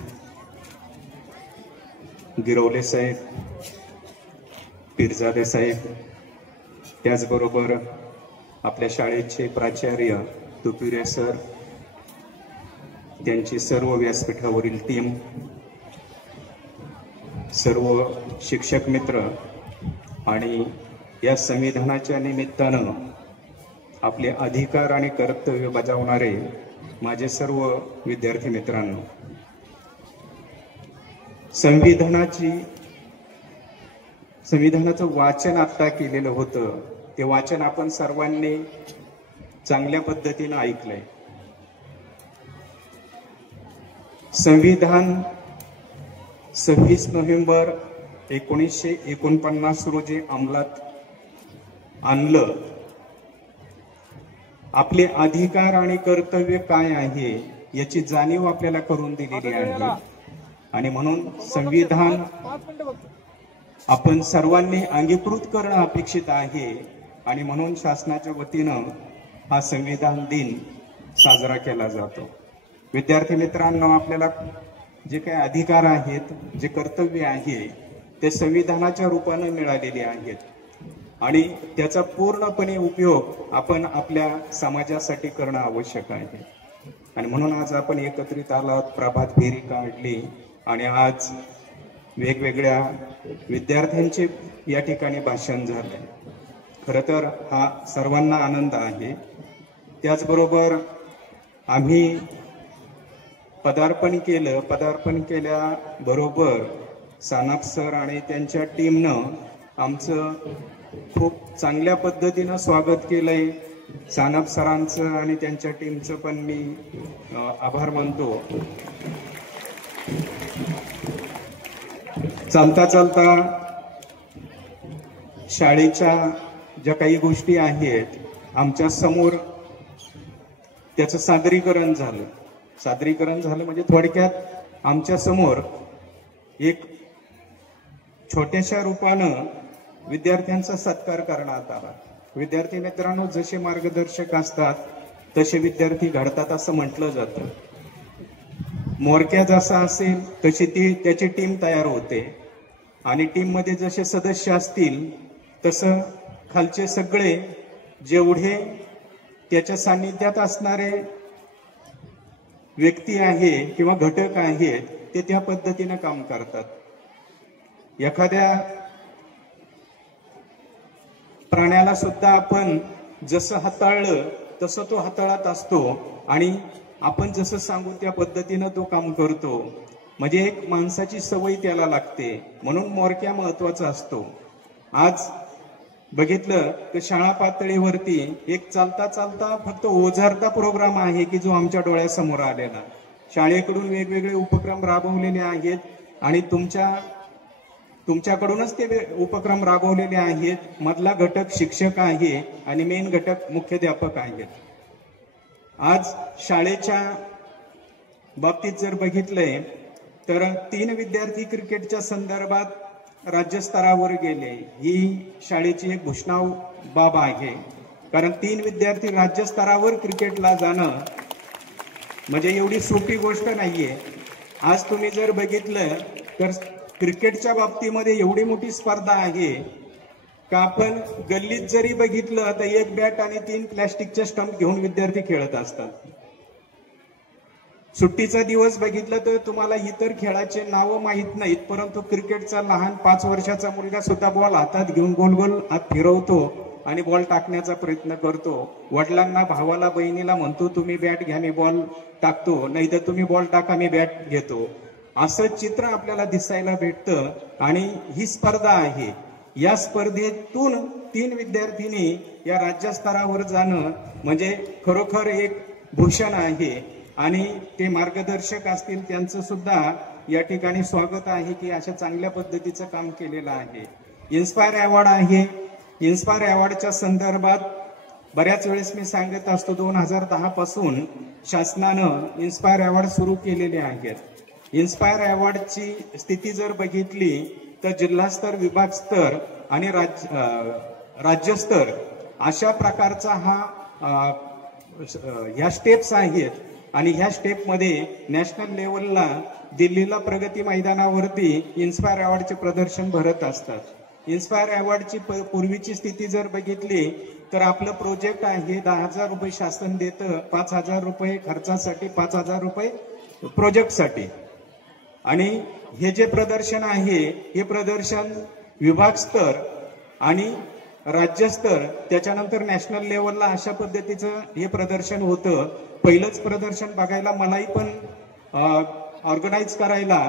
गिरवले साहेब, पिरजादे साहेब, त्याचबरोबर आपल्या शाळेचे प्राचार्य तुपिरे सर, त्यांची सर्व व्यासपीठावरील टीम, सर्व शिक्षक मित्र आणि या संविधानाच्या निमित्तानं आपले अधिकार आणि कर्तव्य बजावणारे माझे सर्व विद्यार्थी मित्रांनो, संविधानाचं वाचन आता केलेलं होतं, ते वाचन आपण सर्वांनी चांगल्या पद्धतीनं ऐकलंय. संविधान 26 नोव्हेंबर 1949 रोजी अंमलात आणलं. आपले अधिकार आणि कर्तव्य काय आहे याची जाणीव आपल्याला करून दिलेली आहे. आणि म्हणून संविधान आपण सर्वांनी अंगीकृत करणं अपेक्षित आहे. आणि म्हणून शासनाच्या वतीनं हा संविधान दिन साजरा केला जातो. विद्यार्थी मित्रांनो, आपल्याला जे काही अधिकार आहेत, जे कर्तव्य आहे, ते संविधानाच्या रूपाने मिळालेले आहेत. आणि त्याचा पूर्णपणे उपयोग आपण आपल्या समाजासाठी करणं आवश्यक आहे. आणि म्हणून आज आपण एकत्रित आलात, प्रभात फेरी काढली आणि आज वेगवेगळ्या विद्यार्थ्यांचे या ठिकाणी भाषण झाले. खरं तर हा सर्वांना आनंद आहे. त्याचबरोबर आम्ही पदार्पण केलं. पदार्पण केल्याबरोबर सानप सर आणि त्यांच्या टीमनं आमचं खूप चांगल्या पद्धतीनं स्वागत केलंय. सानप सरांचं आणि त्यांच्या टीमचं पण मी आभार मानतो. चालता चालता शाळेच्या ज्या काही गोष्टी आहेत आमच्या समोर त्याचं सादरीकरण झालं. सादरीकरण झालं म्हणजे थोडक्यात आमच्या समोर एक छोट्याशा रूपानं विद्यार्थ्यांचा सत्कार करण्यात आला. विद्यार्थी मित्रांनो, जसे मार्गदर्शक असतात तसे विद्यार्थी घडतात असं म्हटलं जातं. मोरक्या जसा असेल तशी त्याची टीम तयार होते. आणि टीम मध्ये जसे सदस्य असतील तसं खालचे सगळे जेवढे त्याच्या सान्निध्यात असणारे व्यक्ती आहे किंवा घटक आहेत ते त्या पद्धतीने काम करतात. एखाद्या प्राण्याला सुद्धा आपण जसं हाताळलं तसं तो हाताळत असतो आणि आपण जसं सांगू त्या पद्धतीनं तो काम करतो. म्हणजे एक माणसाची सवय त्याला लागते. म्हणून मोरक्या महत्वाचा असतो. आज बघितलं तर शाळा पातळीवरती एक चालता चालता फक्त ओझरता प्रोग्राम आहे की जो आमच्या डोळ्यासमोर आलेला. शाळेकडून वेगवेगळे उपक्रम राबवलेले आहेत आणि तुमच्याकडूनच ते उपक्रम राबवलेले आहेत. मधला घटक शिक्षक आहे आणि मेन घटक मुख्याध्यापक आहेत. आज शाळेच्या बाबतीत जर बघितलंय तर 3 विद्यार्थी क्रिकेटच्या संदर्भात राज्यस्तरावर गेले. ही शाळेची एक भूषणाव बाब आहे. कारण 3 विद्यार्थी राज्यस्तरावर क्रिकेटला जाणं म्हणजे एवढी सोपी गोष्ट नाहीये. आज तुम्ही जर बघितलं तर क्रिकेटच्या बाबतीमध्ये एवढी मोठी स्पर्धा आहे का आपण गल्लीत जरी बघितलं तर 1 बॅट आणि 3 प्लॅस्टिकचे स्टंप घेऊन विद्यार्थी खेळत असतात. सुट्टीचा दिवस बघितलं तर तुम्हाला इतर खेळाचे नावं माहीत नाहीत, परंतु क्रिकेटचा लहान 5 वर्षाचा मुलगा सुद्धा बॉल हातात घेऊन गोल गोल हात फिरवतो आणि बॉल टाकण्याचा प्रयत्न करतो. वडिलांना, भावाला, बहिणीला म्हणतो तुम्ही बॅट घ्या मी बॉल टाकतो, नाही तर तुम्ही बॉल टाका मी बॅट घेतो. असं चित्र आपल्याला दिसायला भेटतं. आणि ही स्पर्धा आहे. या स्पर्धेतून 3 विद्यार्थ्यांनी या राज्यस्तरावर जाणं म्हणजे खरोखर एक भूषण आहे. आणि ते मार्गदर्शक असतील त्यांचं सुद्धा या ठिकाणी स्वागत आहे की अशा चांगल्या पद्धतीचं काम केलेलं आहे. इन्स्पायर अवॉर्ड आहे. इन्स्पायर अवॉर्डच्या संदर्भात बऱ्याच वेळेस मी सांगत असतो 2010 पासून शासनानं इन्स्पायर अवॉर्ड सुरू केलेले आहेत. इन्स्पायर अवॉर्डची स्थिती जर बघितली तर जिल्हास्तर, विभागस्तर आणि राज्यस्तर अशा प्रकारचा ह्या स्टेप्स आहेत. आणि ह्या स्टेपमध्ये नॅशनल लेवलला दिल्लीला प्रगती मैदानावरती इन्स्पायर अवॉर्डचे प्रदर्शन भरत असतात. इन्स्पायर अवॉर्डची पूर्वीची स्थिती जर बघितली तर आपलं प्रोजेक्ट आहे 10,000 रुपये शासन देतं, 5,000 रुपये खर्चासाठी, 5,000 रुपये प्रोजेक्टसाठी. आणि हे जे प्रदर्शन आहे हे प्रदर्शन विभागस्तर आणि राज्यस्तर त्याच्यानंतर नॅशनल लेवलला अशा पद्धतीचं हे प्रदर्शन होतं. पहिलंच प्रदर्शन बघायला मलाही पण ऑर्गनाईज करायला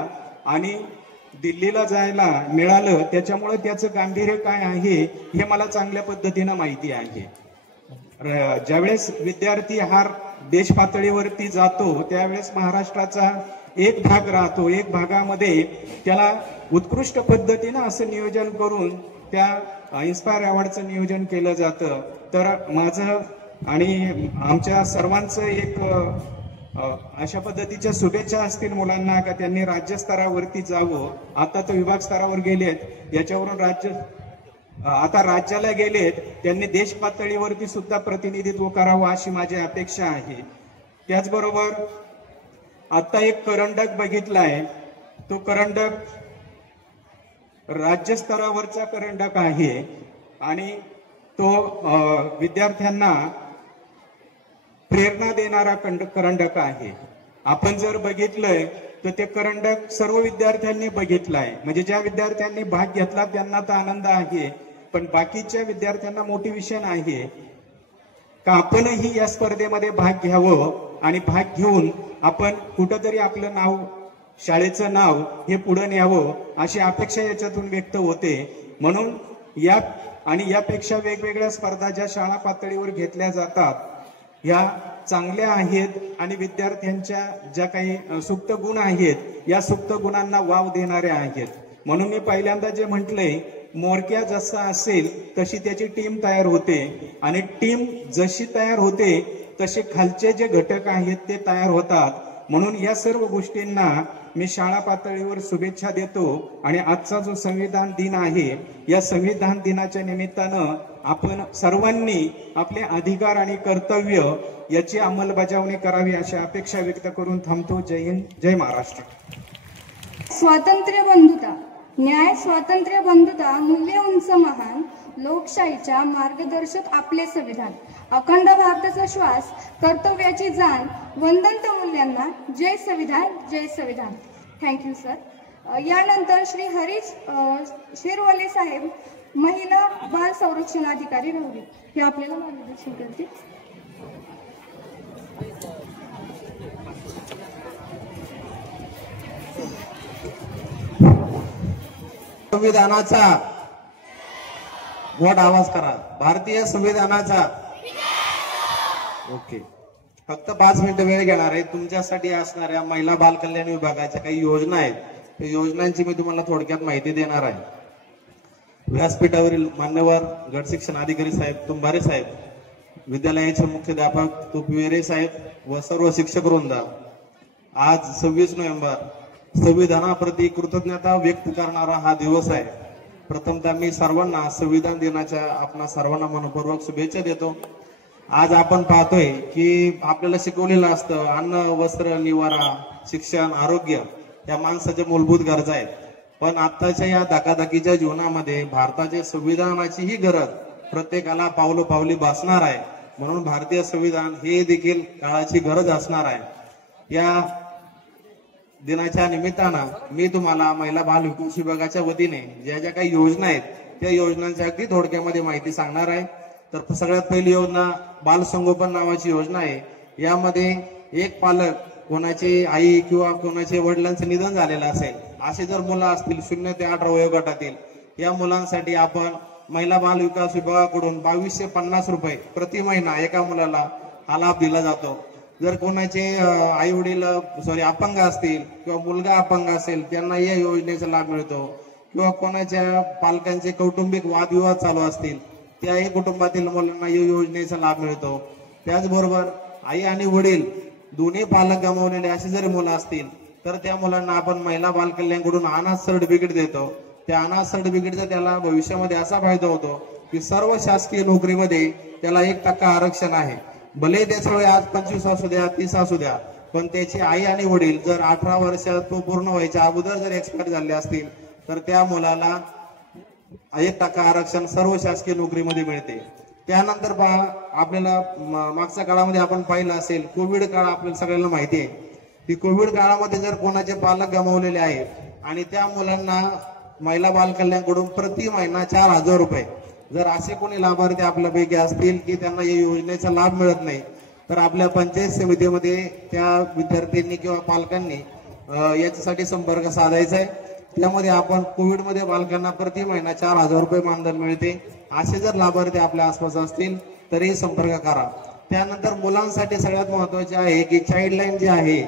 आणि दिल्लीला जायला मिळालं. त्याच्यामुळे त्याचं गांभीर्य काय आहे हे मला चांगल्या पद्धतीनं माहिती आहे. ज्यावेळेस विद्यार्थी हा देश पातळीवरती जातो त्यावेळेस महाराष्ट्राचा एक भाग राहतो, एक भागामध्ये त्याला उत्कृष्ट पद्धतीनं असं नियोजन करून त्या इन्स्पायर अवॉर्डचं नियोजन केलं जातं. तर माझं आणि आमच्या सर्वांचं एक अशा पद्धतीच्या शुभेच्छा असतील मुलांना का त्यांनी राज्यस्तरावरती जावं. आता तर विभाग स्तरावर गेलेत, याच्यावरून आता राज्याला गेलेत, त्यांनी देश पातळीवरती सुद्धा प्रतिनिधित्व करावं अशी माझी अपेक्षा आहे. त्याचबरोबर आता एक करंडक बघितलाय, तो करंडक राज्यस्तरावरचा करंडक आहे आणि तो विद्यार्थ्यांना प्रेरणा देणारा करंडक आहे. आपण जर बघितलंय तर ते करंडक सर्व विद्यार्थ्यांनी बघितलंय, म्हणजे ज्या विद्यार्थ्यांनी भाग घेतला त्यांना तर आनंद आहे, पण बाकीच्या विद्यार्थ्यांना मोटिवेशन आहे का आपणही या स्पर्धेमध्ये भाग घ्यावं आणि भाग घेऊन आपण कुठंतरी आपलं नाव, शाळेचं नाव हे पुढे न्यावं अशी अपेक्षा याच्यातून व्यक्त होते. म्हणून यापेक्षा वेगवेगळ्या स्पर्धा ज्या शाळा पातळीवर घेतल्या जातात या चांगल्या आहेत आणि विद्यार्थ्यांच्या ज्या काही सुप्त गुण आहेत या सुप्त गुणांना वाव देणाऱ्या आहेत. म्हणून मी पहिल्यांदा जे म्हटलंय, मोरक्या जसा असेल तशी त्याची टीम तयार होते आणि टीम जशी तयार होते तसे खालचे जे घटक आहेत ते तयार होतात. म्हणून या सर्व गोष्टींना मी शाळा पातळीवर शुभेच्छा देतो. आणि आजचा जो संविधान दिन आहे, या संविधान दिनाच्या निमित्तानं आपण सर्वांनी आपले अधिकार आणि कर्तव्य याची अंमलबजावणी करावी अशी अपेक्षा व्यक्त करून थांबतो. जय हिंद, जय महाराष्ट्र. स्वातंत्र्य बंधुता, न्याय, स्वातंत्र्य, बंधुता, मूल्य उंच महान, लोकशाहीच्या मार्गदर्शक आपले संविधान, अखंड भारताचा श्वास, कर्तव्याची जाण, वंदंत मूल्यांना जय संविधान, जय संविधान. Thank you sir. यानंतर श्री हरीश शेरवले साहेब, महिला बाल संरक्षण अधिकारी राहुरी, हे आपल्याला मार्गदर्शन करतील. संविधानाचा मोठा आवाज करा. भारतीय संविधानाचा. ओके, फक्त 5 मिनिटं वेळ घेणार आहे. तुमच्यासाठी असणाऱ्या महिला बाल कल्याण विभागाच्या काही योजना आहेत, त्या योजनांची मी तुम्हाला थोडक्यात माहिती देणार आहे. व्यासपीठावरील मान्यवर गट शिक्षण अधिकारी साहेब तुंबारे साहेब, विद्यालयाचे मुख्याध्यापक तुपविरे साहेब व सर्व शिक्षक वृंद, आज 26 नोव्हेंबर संविधानाप्रती कृतज्ञता व्यक्त करणारा हा दिवस आहे. प्रथमतः मी सर्वांना संविधान दिनाच्या आपणा सर्वांना मनपूर्वक शुभेच्छा देतो. आज आपण पाहतोय की आपल्याला शिकवलेलं असतं अन्न, वस्त्र, निवारा, शिक्षण, आरोग्य या माणसाच्या मूलभूत गरजा आहेत. पण आताच्या या धकाधकीच्या जीवनामध्ये भारताच्या संविधानाचीही गरज प्रत्येकाला पावलोपावली भासणार आहे. म्हणून भारतीय संविधान हे देखील काळाची गरज असणार आहे. या दिनाच्या निमित्तानं मी तुम्हाला महिला बाल विकास विभागाच्या वतीने ज्या ज्या काही योजना आहेत त्या योजनांची अगदी थोडक्यामध्ये माहिती सांगणार आहे. तर सगळ्यात पहिली योजना बाल संगोपन नावाची योजना आहे. यामध्ये एक पालक, कोणाची आई किंवा कोणाचे वडिलांचं निधन झालेलं असेल, असे जर मुलं असतील 0 ते 18 वयोगटातील, या मुलांसाठी आपण महिला बाल विकास विभागाकडून 2250 रुपये प्रति महिना एका मुलाला हा लाभ दिला जातो. जर कोणाचे आई वडील अपंग असतील किंवा मुलगा अपंग असेल त्यांना या योजनेचा लाभ मिळतो. किंवा कोणाच्या पालकांचे कौटुंबिक वादविवाद चालू असतील त्याही कुटुंबातील मुलांना या योजनेचा लाभ मिळतो. त्याचबरोबर आई आणि वडील दोन्ही पालक गमावलेले असे जरी मुलं असतील तर त्या मुलांना आपण महिला बाल कल्याणकडून अनाथ सर्टिफिकेट देतो. त्या अनाथ सर्टिफिकेटचा त्याला भविष्यामध्ये असा फायदा होतो की सर्व शासकीय नोकरीमध्ये त्याला 1% आरक्षण आहे. भले त्याचं वय आज 25 असू द्या, 30 असू द्या, पण त्याची आई आणि वडील जर 18 वर्षात तो पूर्ण व्हायच्या अगोदर जर एक्सपायर झाले असतील तर त्या मुलाला 1% आरक्षण सर्व शासकीय नोकरीमध्ये मिळते. त्यानंतर पहा, आपल्याला मागच्या काळामध्ये आपण पाहिलं असेल कोविड काळ आपल्याला सगळ्यांना माहिती आहे की कोविड काळामध्ये जर कोणाचे पालक गमावलेले आहेत आणि त्या मुलांना महिला बाल कल्याणकडून प्रति महिना 4000 रुपये, जर असे कोणी लाभार्थी आपल्यापैकी असतील की त्यांना या योजनेचा लाभ मिळत नाही तर आपल्या पंचायत समितीमध्ये त्या विद्यार्थ्यांनी किंवा पालकांनी याच्यासाठी संपर्क साधायचा आहे. त्यामध्ये आपण कोविडमध्ये बालकांना प्रति महिना 4000 रुपये मानधन मिळते. असे जर लाभार्थी आपल्या आसपास असतील तरी संपर्क करा. त्यानंतर मुलांसाठी सगळ्यात महत्वाचे आहे की चाइल्डलाईन जी आहे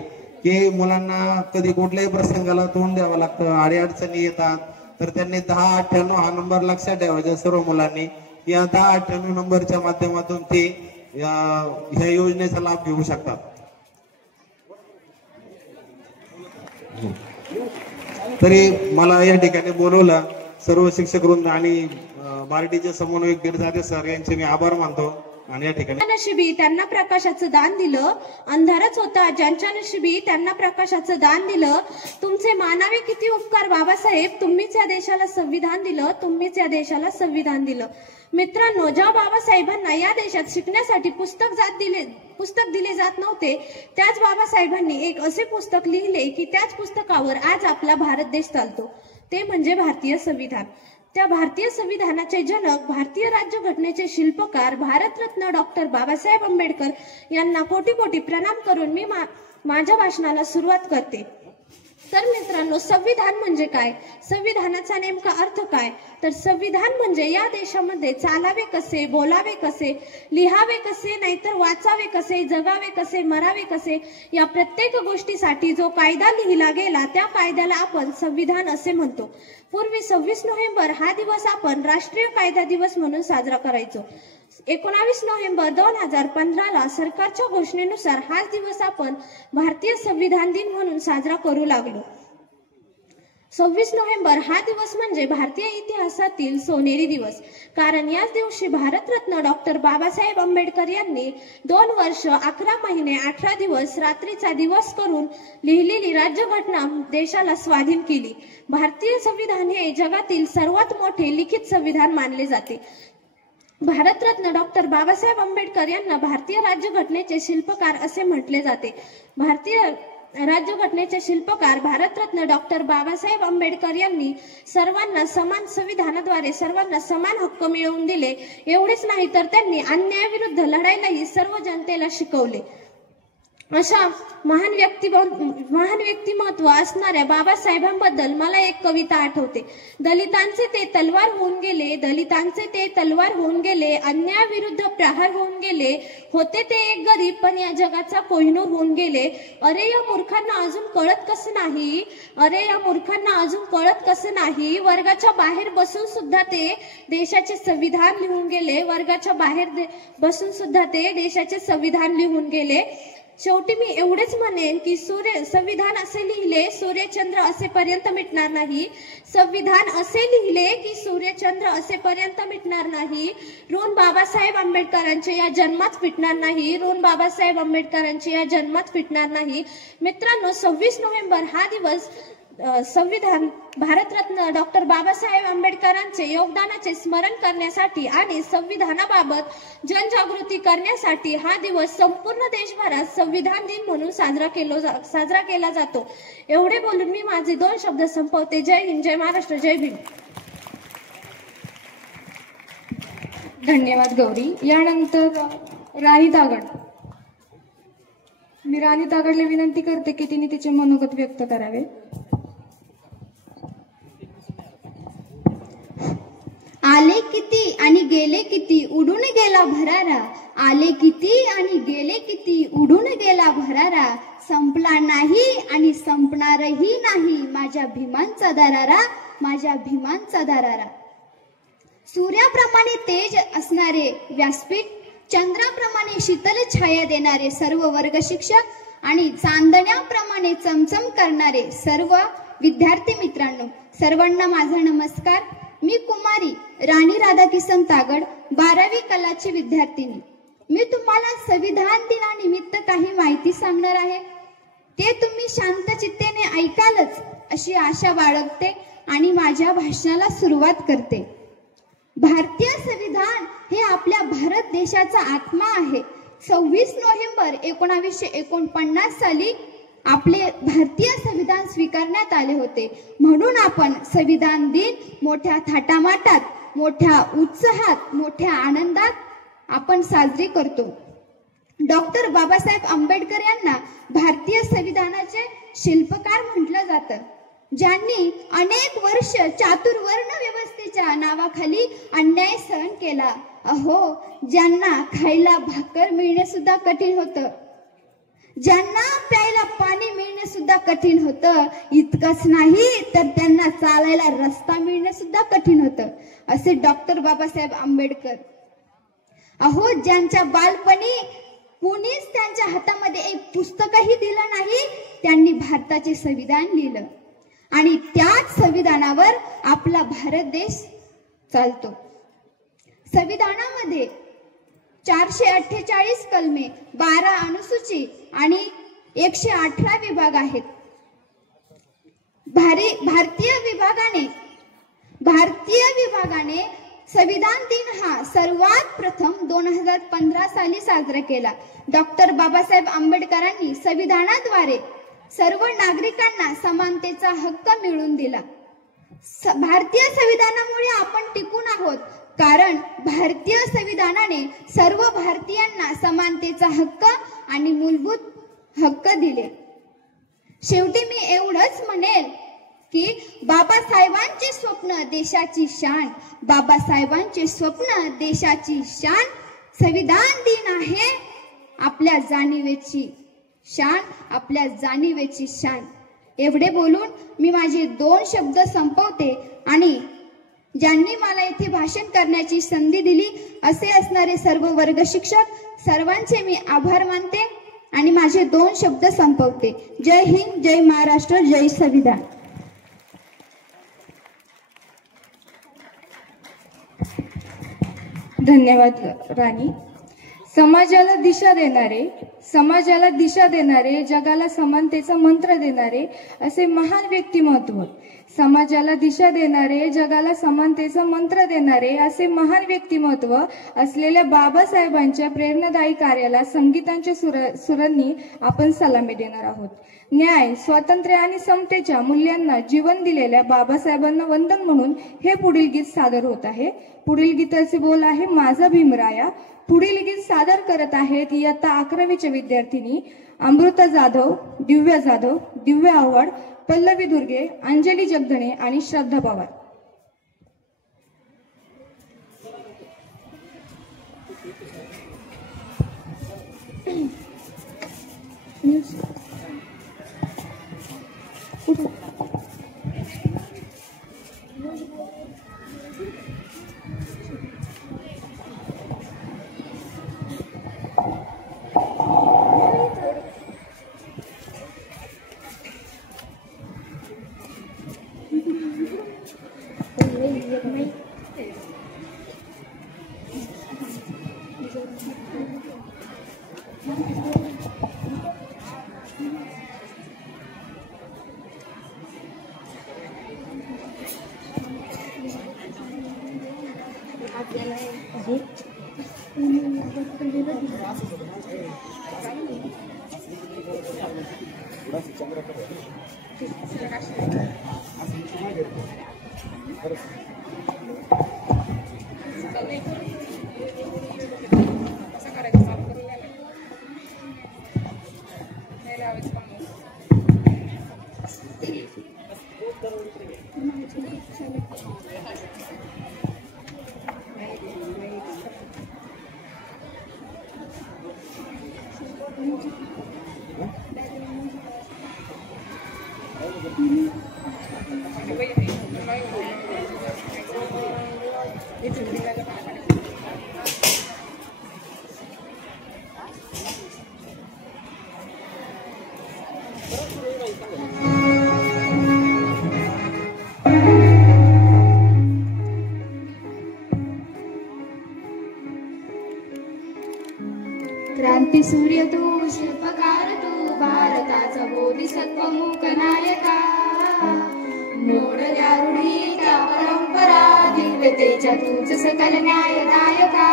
की मुलांना कधी कुठल्याही प्रसंगाला तोंड द्यावं लागतं, अडीअडचणी येतात, तर त्यांनी 1098 हा नंबर लक्षात ठेवायचा सर्व मुलांनी. या 1098 नंबरच्या माध्यमातून ते ह्या योजनेचा लाभ घेऊ शकतात. तरी मला या ठिकाणी बोलवलं सर्व शिक्षक वृंद आणि बार्टीचे समन्वयक गिरजादे सर यांचे मी आभार मानतो. आणि या ठिकाणी नशिबी त्यांना प्रकाशाचं दान दिलं, अंधारच होता ज्यांच्या नशिबी त्यांना प्रकाशाचं दान दिलं. तुमचे मानावे किती उपकार बाबासाहेब, तुम्हीच या देशाला संविधान दिलं, तुम्हीच या देशाला संविधान दिलं. मित्रांनो, ज्या बाबासाहेबांना या देशात शिकण्यासाठी पुस्तक दिले जात नव्हते, त्याच बाबासाहेबांनी एक असे पुस्तक लिहिले की त्याच पुस्तकावर आज आपला भारत देश चालतो, ते म्हणजे भारतीय संविधान. त्या भारतीय संविधानाचे जनक, भारतीय राज्यघटनेचे शिल्पकार, भारतरत्न डॉक्टर बाबासाहेब आंबेडकर यांना कोटी कोटी प्रणाम करून मी माझ्या भाषणाला सुरुवात करते. तर मित्रांनो, संविधान म्हणजे काय, संविधानाचा नेमका अर्थ काय, तर संविधान म्हणजे या देशामध्ये चालावे कसे, बोलावे कसे, लिहावे कसे, नाहीतर वाचावे कसे, जगावे कसे, मरावे कसे, या प्रत्येक गोष्टीसाठी जो कायदा लिहिला गेला त्या कायद्याला आपण संविधान असे म्हणतो. पूर्वी 26 नोव्हेंबर हा दिवस आपण राष्ट्रीय कायदा दिवस म्हणून साजरा करायचो. 19 नोव्हेंबर 2015ला सरकारच्या घोषणेनुसार हाच दिवस आपण भारतीय संविधान दिन म्हणून साजरा करू लागलो. 26 नोव्हेंबर हा दिवस म्हणजे भारतीय इतिहासातील सोनेरी दिवस, कारण याच दिवशी भारतरत्न डॉक्टर बाबासाहेब आंबेडकर यांनी 2 वर्ष 11 महिने 18 दिवस रात्रीचा दिवस करून लिहिलेली राज्यघटना देशाला स्वाधीन केली. भारतीय संविधान हे जगातील सर्वात मोठे लिखित संविधान मानले जाते. भारतरत्न डॉक्टर बाबासाहेब आंबेडकर यांना भारतीय राज्यघटनेचे शिल्पकार असे म्हटले जाते. भारतीय राज्यघटनेचे शिल्पकार भारतरत्न डॉक्टर बाबासाहेब आंबेडकर यांनी सर्वांना समान संविधानाद्वारे सर्वांना समान हक्क मिळवून दिले. एवढेच नाही तर त्यांनी अन्यायाविरुद्ध लढायलाही सर्व जनतेला शिकवले. अशा महान व्यक्तिमत्व असणाऱ्या बाबासाहेबांबद्दल मला एक कविता आठवते. दलितांचे ते तलवार होऊन गेले, दलितांचे ते तलवार होऊन गेले, अन्यायाविरुद्ध प्रहार होऊन गेले, होते ते एक गरीब पण या जगाचा कोहिनूर होऊन गेले. अरे या मूर्खांना अजून कळत कसं नाही, अरे या मूर्खांना अजून कळत कसं नाही, वर्गाच्या बाहेर बसून सुद्धा ते देशाचे संविधान लिहून गेले, वर्गाच्या बाहेर बसून सुद्धा ते देशाचे संविधान लिहून गेले. शेवटी मी एवढेच म्हणेन की संविधान असे लिहिले सूर्यचंद्र असेपर्यंत मिटणार नाही, संविधान असे लिहिले की सूर्यचंद्र असेपर्यंत मिटणार नाही, ऋण बाबासाहेब आंबेडकरांचे या जन्मात फिटणार नाही, ऋण बाबासाहेब आंबेडकरांचे या जन्मात फिटणार नाही. मित्रांनो, 26 नोव्हेंबर हा दिवस संविधान भारतरत्न डॉक्टर बाबासाहेब आंबेडकरांचे योगदानाचे स्मरण करण्यासाठी आणि संविधानाबाबत जनजागृती करण्यासाठी हा दिवस संपूर्ण देशभरात संविधान दिन म्हणून साजरा केला जातो. एवढे बोलून मी माझे 2 शब्द संपवते. जय हिंद, जय महाराष्ट्र, जय भीम. धन्यवाद गौरी. यानंतर राणी तागड. मी राणी तागडला विनंती करते की तिने तिचे मनोगत व्यक्त करावे. आले किती आणि गेले किती उडून गेला भरारा, आले किती आणि गेले किती उडून गेला भरारा, संपला नाही आणि संपणारही नाही माझ्या भीमांचा दरारा, माझ्या भीमांचा दरारा. सूर्याप्रमाणे तेज असणारे व्यासपीठ, चंद्राप्रमाणे शीतल छाया देणारे सर्व वर्ग शिक्षक आणि चांदण्याप्रमाणे चमचम करणारे सर्व विद्यार्थी मित्रांनो, सर्वांना माझा नमस्कार. मी कुमारी राणी राधाकिशन तागड, 12वी कलाची विद्यार्थिनी. मी तुम्हाला संविधान दिनानिमित्त काही माहिती सांगणार आहे. ते तुम्ही शांत चित्तेने ऐकालच अशी आशा बाळगते आणि माझ्या भाषणाला सुरुवात करते. भारतीय संविधान हे आपल्या भारत देशाचा आत्मा आहे. 26 नोव्हेंबर 1949 साली आपले भारतीय संविधान स्वीकारण्यात आले होते. म्हणून आपण संविधान दिन मोठ्या थाटामाटात, मोठ्या उत्साहात, मोठ्या आनंदात आपण साजरी करतो. डॉक्टर बाबासाहेब आंबेडकर यांना भारतीय संविधानाचे शिल्पकार म्हटलं जातं, ज्यांनी अनेक वर्ष चातुर्वर्ण व्यवस्थेच्या नावाखाली अन्याय सहन केला. अहो, ज्यांना खायला भाकर मिळणे सुद्धा कठीण होतं, ज्यांना प्यायला पाणी मिळणे सुद्धा कठीण होतं. इतकंच नाही तर त्यांना चालायला रस्ता मिळणं सुद्धा कठीण होतं. असे डॉक्टर बाबासाहेब आंबेडकर. अहो, ज्यांच्या बालपणी कुणीच त्यांच्या हातामध्ये एक पुस्तकही दिलं नाही, त्यांनी भारताचे संविधान लिहिलं आणि त्याच संविधानावर आपला भारत देश चालतो. संविधानामध्ये 448 कलमे, 12 अनुसूची आणि 118 विभाग आहेत. भारतीय विभागाने संविधान दिन हा सर्वात प्रथम 2015 साली साजरा केला. डॉक्टर बाबासाहेब आंबेडकरांनी संविधानाद्वारे सर्व नागरिकांना समानतेचा हक्क मिळवून दिला. भारतीय संविधानामुळे आपण टिकून आहोत, कारण भारतीय संविधानाने सर्व भारतीयांना समानतेचा हक्क आणि मूलभूत हक्क दिले. शेवटी मी एवढंच म्हणेल की बाबासाहेबांचे स्वप्न देशाची शान, बाबासाहेबांचे स्वप्न देशाची शान. संविधान दिन आहे आपल्या जाणीवेची शान, आपल्या जाणीवेची शान. एवढे बोलून मी माझे 2 शब्द संपवते आणि ज्यांनी मला इथे भाषण करण्याची संधी दिली असे असणारे सर्व वर्ग शिक्षक सर्वांचे मी आभार मानते आणि माझे 2 शब्द संपवते. जय हिंद, जय महाराष्ट्र, जय संविधान. धन्यवाद राणी. समाजाला दिशा देणारे, जगाला समानतेचा मंत्र देणारे असे महान व्यक्तिमत्व. समाजाला दिशा देणारे, जगाला समानतेचा मंत्र देणारे असे महान व्यक्तिमत्व असलेल्या बाबासाहेबांच्या प्रेरणादायी कार्याला संगीतांच्या सुरांनी आपण सलामी देणार आहोत. न्याय, स्वातंत्र्य आणि समतेच्या मूल्यांना जीवन दिलेल्या बाबासाहेबांना वंदन म्हणून हे पुढील गीत सादर होत आहे. पुढील गीताचे बोल आहे माझा भीमराया. पुढील गीत सादर करत आहेत इयत्ता 11वीच्या विद्यार्थिनी अमृता जाधव, दिव्या जाधव, दिव्या आव्हाड, पल्लवी दुर्गे, अंजली जगधणे आणि श्रद्धा पवार. क्रांती सूर्य तू, शिल्पकार तू, भारताचा बोधिसत्व मूक नायका. मोडल्या रूढी त्या परंपरा, दिव्यतेच्या तूच सकल न्यायदायका.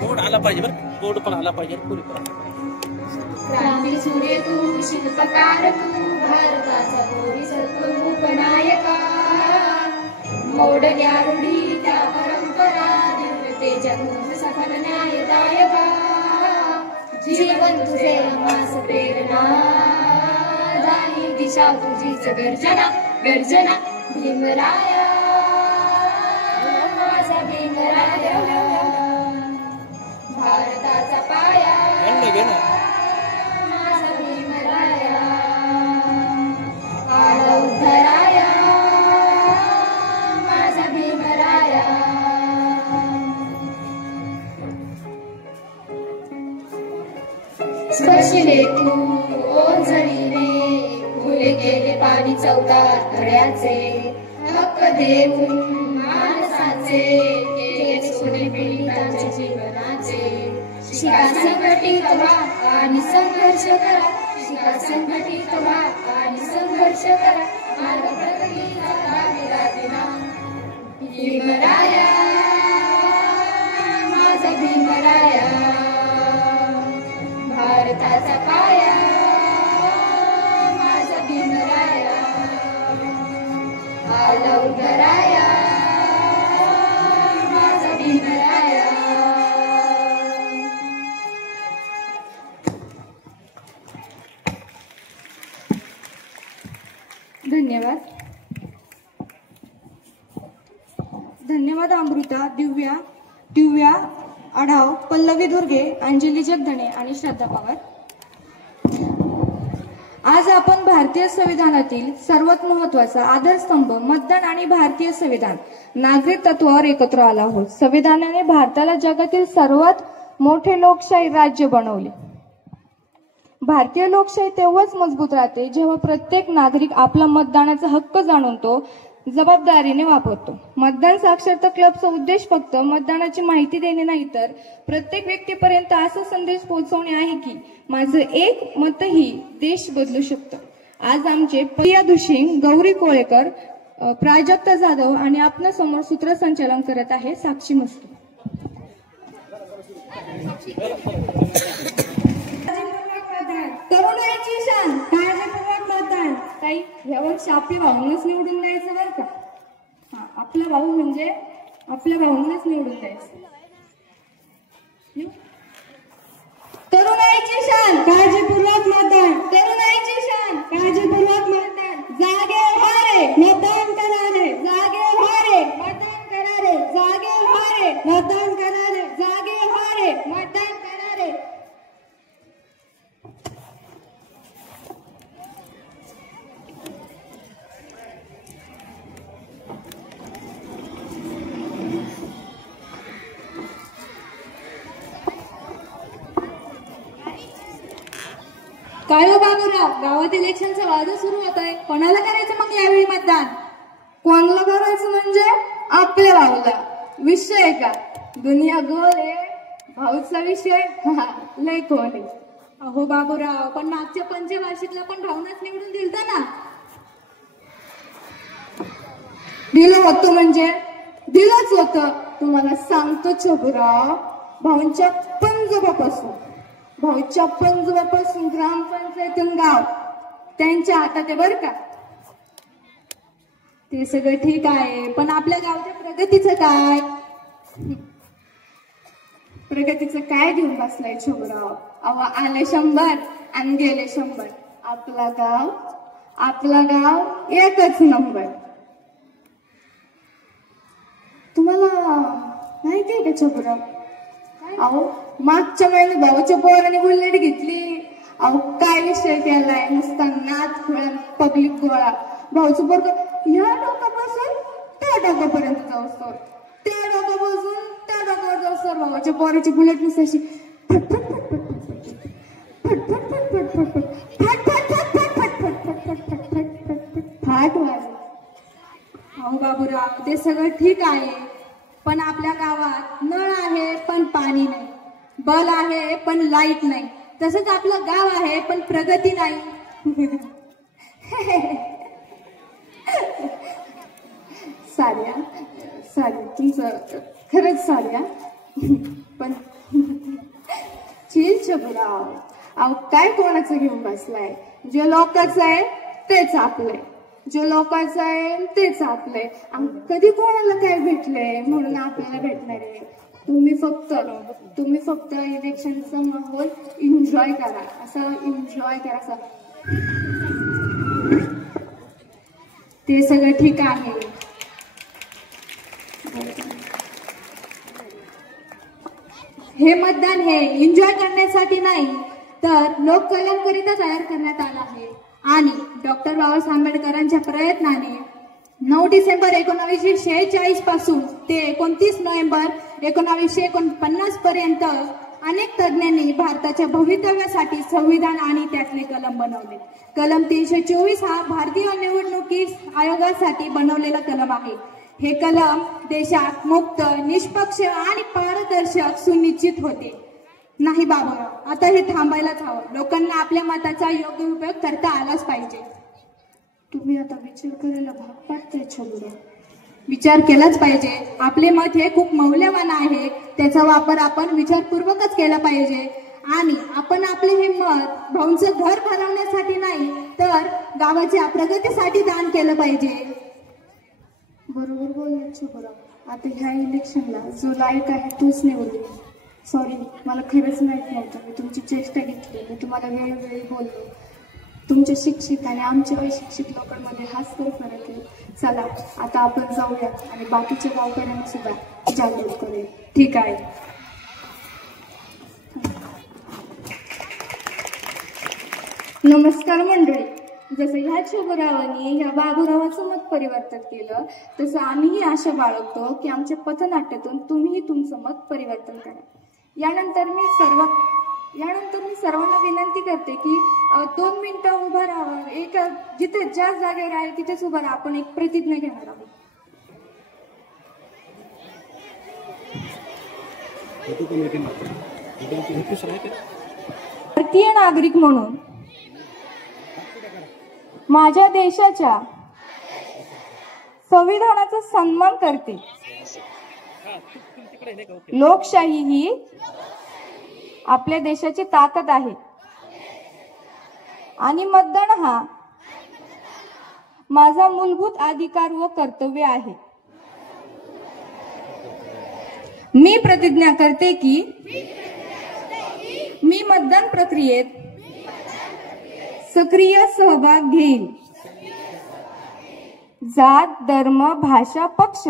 बोर्ड आला पाहिजे बरं, बोर्ड पण आला पाहिजे पुरी. क्रांती सूर्य तू, शिल्पकार तू, भारताचा बोधिसत्व मूक नायका. मोडल्या रूढी त्या परंपरा, दिव्यतेच्या तूच सकल न्यायदायका. जीवन तुझे आम्हास प्रेरणा, जाणी दिशा तुझीच गर्जना. गर्जना भीमराया, माझा भीमराया. भारताचा पाया स्पर्शिले तू ओझरीने फुले गेले पाणी चौदार तळ्याचे हक्क देऊन माणसाचे केले सोने पीडितांच्या जीवनाचे शिका संघटित व्हा आणि संघर्ष करा शिका संघटित व्हा आणि संघर्ष करा मार्ग प्रगतीचा लागेला दिला भीमराया माझा भीमराया भारताचा पाया माझा भीमराया आला उदराया माझा भीमराया. धन्यवाद. धन्यवाद अमृता, दिव्या आढाव, पल्लवी दुर्गे, अंजली जगधणे आणि श्रद्धा पवार. आज आपण भारतीय संविधानातील सर्वात महत्वाचा आधारस्तंभ मतदान आणि भारतीय संविधान नागरिक तत्वावर एकत्र आला आहोत. संविधानाने भारताला जगातील सर्वात मोठे लोकशाही राज्य बनवले. भारतीय लोकशाही तेव्हाच मजबूत राहते जेव्हा प्रत्येक नागरिक आपला मतदानाचा हक्क जाणून तो जबाबदारीने वापरतो. मतदान साक्षरता क्लबचा उद्देश फक्त मतदानाची माहिती देणे नाही तर प्रत्येक व्यक्तीपर्यंत असा संदेश पोहोचवणे आहे की माझं एक मतही देश बदलू शकतं. आज आमचे प्रिया दुशिंग, गौरी कोळेकर, प्राजक्ता जाधव आणि आपल्या समोर सूत्रसंचालन करत आहे साक्षी मस्के. तरुणाईची शान, काळजीपूर्वक मतदान. काही यावर्षी आपल्या भाऊंनाच निवडून द्यायचं बरं का. आपला भाऊ म्हणजे आपल्या भाऊंनाच निवडून द्यायचं. तरुणाईची शान, काळजीपूर्वक मतदान. तरुणाईची शान, काळजीपूर्वक मतदान. जागे व्हा रे, मतदान करा रे. जागे व्हा रे, मतदान करा रे. जागे व्हा रे, मतदान करा रे. जागे व्हा रे, मतदान करा रे. काय हो बाबूराव, गावात इलेक्शनचा वाद सुरू होत आहे. कोणाला करायचं मग यावेळी मतदान? कोणाला करायचं म्हणजे आपल्या भाऊला. विषय आहे का? दुनिया गोल आहे, भाऊचा विषय लय कोण आहे. अहो बाबूराव, पण मागच्या पंचवार्षिकला पण भाऊनच निवडून दिलता ना. दिलं होतं म्हणजे दिलंच होतं. तुम्हाला सांगतो छबुराव, भाऊंच्या पंजोबापासून ग्रामपंचायतून गाव त्यांच्या हातात आहे बरं का. ते सगळं ठीक आहे, पण आपल्या गावच्या प्रगतीचं काय? प्रगतीचं काय घेऊन बसलाय छबुराव? अहो, आले 100 आणि गेले 100. आपला गाव एकच नंबर. तुम्हाला माहिती आहे का छबुराव? अहो, मागच्या महिन्यात भाऊच्या पोराने बुलेट घेतली. अहो, काय विषय केलाय, नुसता नाच खुळा पब्लिक गोळा. भाऊचं पोरग ह्या डोक्यापासून त्या डोक्यापर्यंत जाऊसतो, त्या डोक्यापासून त्या डोक्यावर जाऊसतो. भावाच्या पोराची बुलेट नुसती फाट वाजली. अहो बाबूराव, ते सगळं ठीक आहे, पण आपल्या गावात नळ आहे पण पाणी नाही, बल आहे पण लाईट नाही. तसंच आपलं गाव आहे पण प्रगती नाही. साड्या तुमचं खरंच साड्या, पण चिल छबुराव. अहो, काय कोणाचं घेऊन बसलाय? जे लोकांचं आहे तेच आपलंय, जे लोकांचं आहे तेच आपलंय. कधी कोणाला काय भेटलंय म्हणून आपल्याला भेटणार आहे? तुम्ही फक्त इलेक्शनचा माहोल एन्जॉय करा, असं एन्जॉय करा असं. ते सगळं ठीक आहे. हे मतदान हे एन्जॉय करण्यासाठी नाही तर लोककल्याणकरिता तयार करण्यात आलं आहे. आणि डॉक्टर बाबासाहेब आंबेडकरांच्या प्रयत्नाने 9 डिसेंबर 1946 पासून ते 29 नोव्हेंबर 1949 पर्यंत अनेक तज्ञांनी भारताच्या भवितव्यासाठी संविधान आणि त्यातले कलम बनवले. कलम 324 हा भारतीय निवडणुकीस आयोगासाठी बनवलेला कलम आहे. हे कलम देशात मुक्त, निष्पक्ष आणि पारदर्शक सुनिश्चित होते. नाही बाबा, आता हे थांबायलाच हवं. लोकांना आपल्या मताचा योग्य उपयोग करता आलाच पाहिजे. तुम्ही आता विचार करायला भाग पाडताय छबुरा. विचार केलाच पाहिजे. आपले मत हे खूप मौल्यवान आहे. त्याचा वापर आपण विचारपूर्वकच केला पाहिजे आणि आपण आपले हे मत भाऊंचं घर भरवण्यासाठी नाही तर गावाच्या प्रगतीसाठी दान केलं पाहिजे. बरोबर बोलला छबुरा. आता ह्या इलेक्शनला जो लायक आहे तोच निवडून. सॉरी, मला खरंच माहित नव्हतं. मी तुमची चेष्टा घेतली. मी तुम्हाला वेळोवेळी बोललो. तुमच्या शिक्षित आणि आमच्या अशिक्षित लोकांमध्ये हाच तर फरक आहे. चला आता आपण जाऊया आणि बाकीच्या गावकऱ्यांना सुद्धा जागृत करूया. ठीक आहे. नमस्कार मंडळी. जसं ह्या छबुरावांनी ह्या बाबूरावाचं मत परिवर्तन केलं तसं आम्हीही आशा बाळगतो की आमच्या पथनाट्यातून तुम्हीही तुमचं मत परिवर्तन करा. यानंतर मी सर्वांना विनंती करते की 2 मिनिटं उभं राहावं. जिथे ज्या जागेवर आहे तिथेच उभं राहा. आपण एक प्रतिज्ञा घेणार आहोत. भारतीय नागरिक म्हणून माझ्या देशाच्या संविधानाचा सन्मान करते. लोकशाही ही आपल्या देशाची ताकद आहे आणि मतदान हा माझा मूलभूत अधिकार व कर्तव्य आहे. मी प्रतिज्ञा करते की मी मतदान प्रक्रियेत सक्रिय सहभाग घेईल. जात, धर्म, भाषा, पक्ष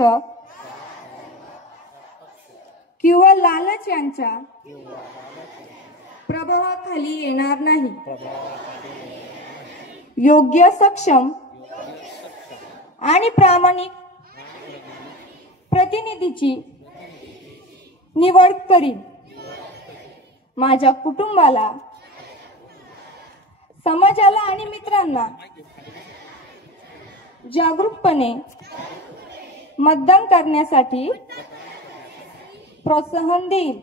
किंवा लालच यांच्या प्रभावाखाली येणार नाही. योग्य, सक्षम आणि प्रामाणिक प्रतिनिधीची निवड करीन. माझ्या कुटुंबाला, समाजाला आणि मित्रांना जागरूकपणे मतदान करण्यासाठी प्रोत्साहन देईल.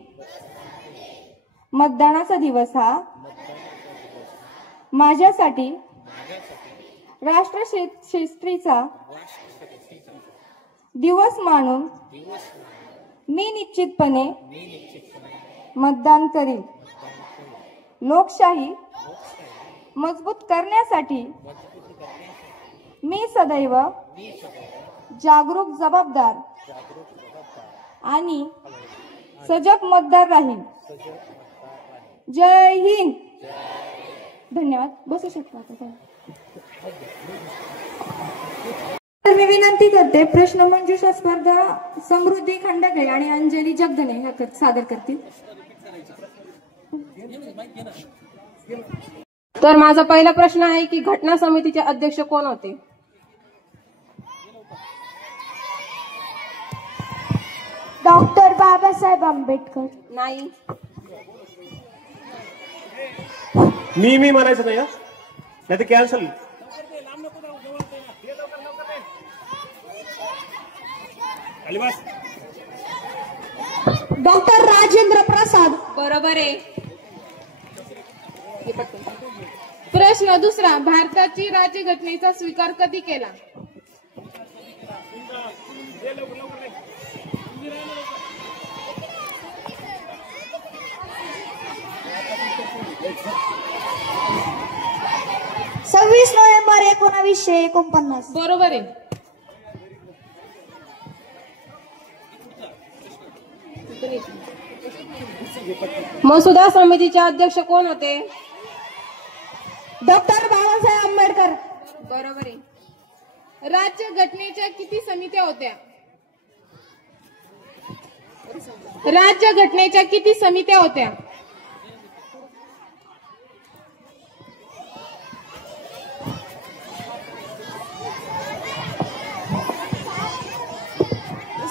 मतदानाचा दिवस हा माझ्यासाठी राष्ट्रशास्त्रीचा दिवस मानून मी निश्चितपणे मतदान करीन. लोकशाही मजबूत करण्यासाठी मी सदैव जागरूक, जबाबदार आणि सजग मतदार राहील. जय हिंद. धन्यवाद. बसू शकता. तर मी विनंती करते प्रश्नमंजुषा स्पर्धा समृद्धी खंडगे आणि अंजली जगदने ह्या सादर करतील. तर माझा पहिला प्रश्न आहे की घटना समितीचे अध्यक्ष कोण होते? डॉक्टर बाबासाहेब आंबेडकर. नाही. मी म्हणायचं नाही, नाही तर कॅन्सल. डॉक्टर राजेंद्र प्रसाद. बरोबर आहे. प्रश्न दुसरा, भारताची राज्यघटनेचा स्वीकार कधी केला? नोव्हेंबर 1949. बरोबर आहे. मसुदा समितीचे अध्यक्ष कोण होते? डॉक्टर बाबासाहेब आंबेडकर. बरोबर आहे. राज्य घटनेच्या किती समित्या होत्या? राज्य घटनेच्या किती समित्या होत्या?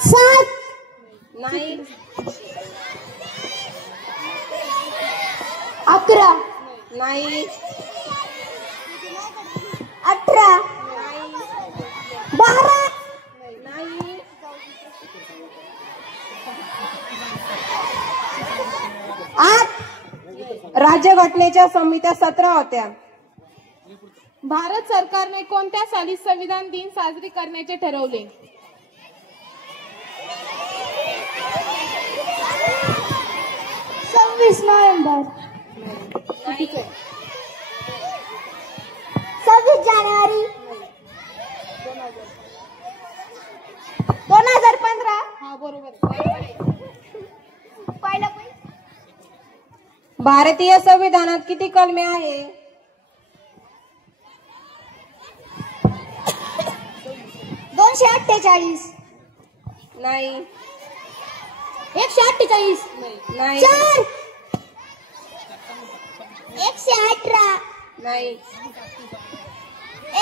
7. नाही. 11 नाही 18 12 नाही 8 राज्यघटनेच्या समित्या 17 होत्या. भारत सरकारने कोणत्या साली संविधान दिन साजरी करण्याचे ठरवले? 26 नोव्हेंबर 26 जानेवारी 2015. हा बरोबर. भारतीय संविधानात किती कलमे आहे? 248 नाही 148 नाही 4 118 नाही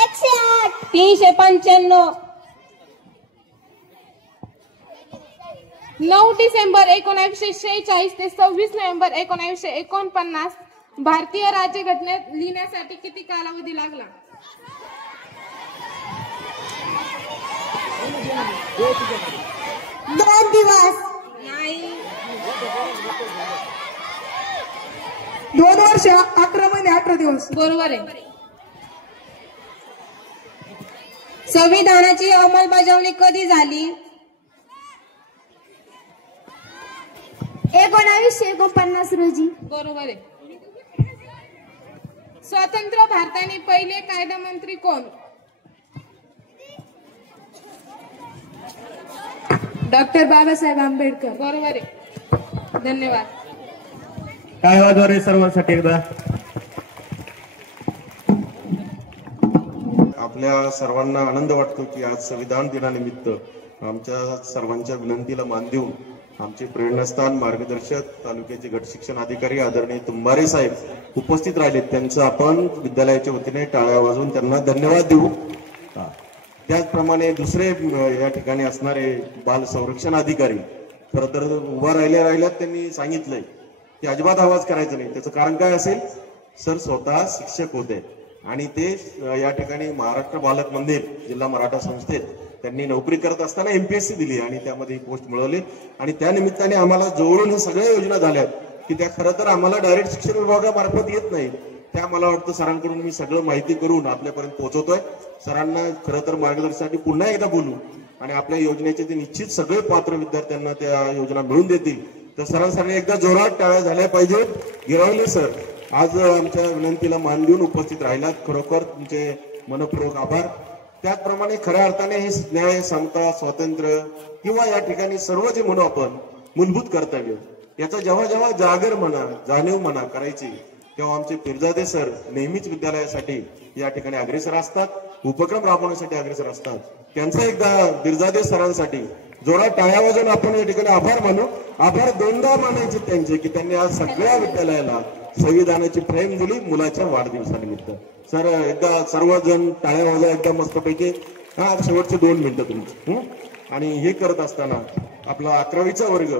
108 395 9 डिसेंबर 1946 ते 26 नोव्हेंबर 1949 भारतीय राज्यघटना लिहिण्यासाठी किती कालावधी लागला? 2 दिवस नाही 2 वर्ष 11 महिने 18 दिवस. बरोबर आहे. संविधानाची अंमलबजावणी कधी झाली? 1949 रोजी. बरोबर आहे. स्वतंत्र भारताने पहिले कायदामंत्री कोण? डॉक्टर बाबासाहेब आंबेडकर. बरोबर आहे. धन्यवाद. टाळ्याद्वारे सर्वांसाठी एकदा. आपल्या सर्वांना आनंद वाटतो की आज संविधान दिनानिमित्त आमच्या सर्वांच्या विनंतीला मान देऊन आमचे प्रेरणास्थान मार्गदर्शक तालुक्याचे गट शिक्षण अधिकारी आदरणीय तुंबारे साहेब उपस्थित राहिले. त्यांचं आपण विद्यालयाच्या वतीने टाळ्या वाजवून त्यांना धन्यवाद देऊ. त्याचप्रमाणे दुसरे या ठिकाणी असणारे बाल संरक्षण अधिकारी खरं तर उभा राहिल्यात त्यांनी सांगितलंय की अजिबात आवाज करायचा नाही. त्याचं कारण काय असेल? सर स्वतः शिक्षक होते आणि ते या ठिकाणी महाराष्ट्र बालक मंदिर जिल्हा मराठा संस्थेत त्यांनी नोकरी करत असताना MPSC दिली आणि त्यामध्ये पोस्ट मिळवली आणि त्या निमित्ताने आम्हाला जवळून हे सगळ्या योजना झाल्यात की त्या खरं तर आम्हाला डायरेक्ट शिक्षण विभागामार्फत येत नाही. त्या मला वाटतं सरांकडून मी सगळं माहिती करून आपल्यापर्यंत पोहोचवतोय. सरांना खरं तर मार्गदर्शनासाठी पुन्हा एकदा बोलू आणि आपल्या योजनेचे ते निश्चित सगळे पात्र विद्यार्थ्यांना त्या योजना मिळवून देतील. तर सरांसाठी एकदा जोरात टाळ्या झाल्या पाहिजेत. गिरवले सर आज आमच्या विनंतीला मान देऊन उपस्थित राहिलात, खरोखर तुमचे मनपूर्वक आभार. त्याचप्रमाणे खऱ्या अर्थाने हे न्याय, समता, स्वातंत्र्य किंवा या ठिकाणी सर्व जे म्हणू आपण मूलभूत कर्तव्य याचा जेव्हा जेव्हा जागर म्हणा, जाणीव म्हणा करायची तेव्हा आमचे पिरजादे सर नेहमीच विद्यालयासाठी या ठिकाणी अग्रेसर असतात, उपक्रम राबवण्यासाठी अग्रेसर असतात. त्यांचा एकदा बिरजादे सरांसाठी जोरात टाळ्या वाजवून आपण या ठिकाणी आभार मानू. आभार दोनदा मानायचे त्यांचे की त्यांनी आज सगळ्या विद्यालयाला संविधानाची फ्रेम दिली मुलाच्या वाढदिवसानिमित्त. सर एकदा सर्वजण टाळ्या वाजवा एकदा मस्तपैकी. हा शेवटचे 2 मिनिटं तुमची. आणि हे करत असताना आपला 11वीचा वर्ग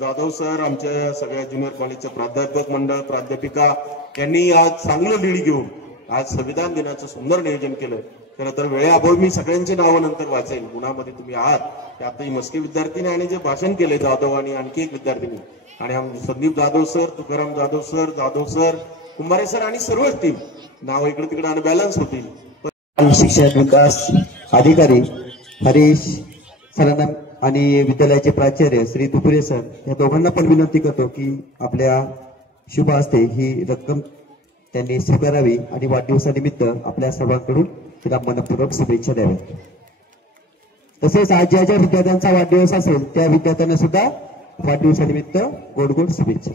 जाधव सर आमच्या सगळ्या ज्युनियर कॉलेजच्या प्राध्यापक मंडळ प्राध्यापिका यांनी आज चांगलं लीड घेऊन आज संविधान दिनाचं सुंदर नियोजन केलं. खरं तर वेळेअभावी मी सगळ्यांची नावं नंतर वाचेल. गुणामध्ये तुम्ही आहात त्यातही मस्के विद्यार्थीने आणि जे भाषण केले जाधव आणि आणखी एक विद्यार्थिनी आणि Sandeep Jadhav sir, Tukaram Jadhav sir, Kumbhare sir आणि सर्वच टीम नाव इकडे तिकडे अनबॅलन्स होतील. शिक्षण विकास अधिकारी हरीश सरांना आणि विद्यालयाचे प्राचार्य श्री दुपुरे सर या दोघांना पण विनंती करतो की आपल्या शुभ हस्ते ही रक्कम त्यांनी स्वीकारावी आणि वाढदिवसानिमित्त आपल्या सर्वांकडून तिला मनपूर्वक शुभेच्छा द्याव्यात. तसेच आज ज्या ज्या विद्यार्थ्यांचा वाढदिवस असेल त्या विद्यार्थ्यांना सुद्धा वाढदिवसानिमित्त गोड गोड शुभेच्छा.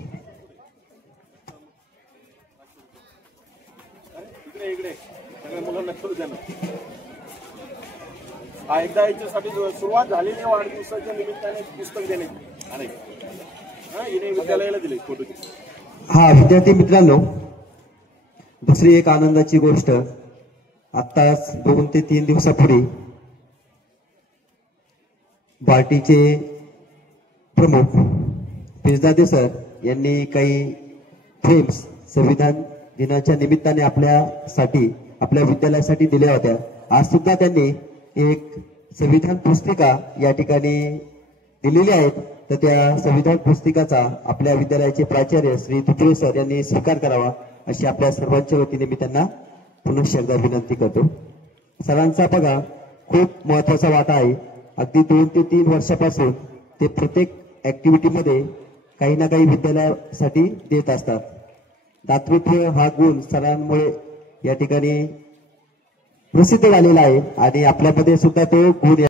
एकदा याच्यासाठी सुरुवात झालेली वाढदिवसाच्या निमित्ताने पुस्तक देण्याची आणि विद्यालयाला दिले फोटो. हा विद्यार्थी मित्रांनो, दुसरी एक आनंदाची गोष्ट आत्ताच 2 ते 3 दिवसापूर्वी बार्टीचे प्रमुख पिरजादे सर यांनी काही फ्रेम्स संविधान दिनाच्या निमित्ताने आपल्या विद्यालयासाठी दिल्या होत्या। आज सुद्धा त्यांनी एक संविधान पुस्तिका या ठिकाणी दिलेली आहेत, तर त्या संविधान पुस्तिकाचा आपल्या विद्यालयाचे प्राचार्य श्री तुत्रे सर यांनी स्वीकार करावा अशी आपल्या सर्वांच्या वतीने मी त्यांना पुनश्च एकदा विनंती करतो। सरांचा बघा खूप महत्वाचा वाटा आहे। अगदी 2 ते 3 वर्षापासून ते प्रत्येक ऍक्टिव्हिटीमध्ये काही ना काही विद्यालयासाठी देत असतात। दातृत्व हा गुण सरांमुळे या ठिकाणी प्रसिद्ध झालेला आहे आणि आपल्यामध्ये सुद्धा तो गुण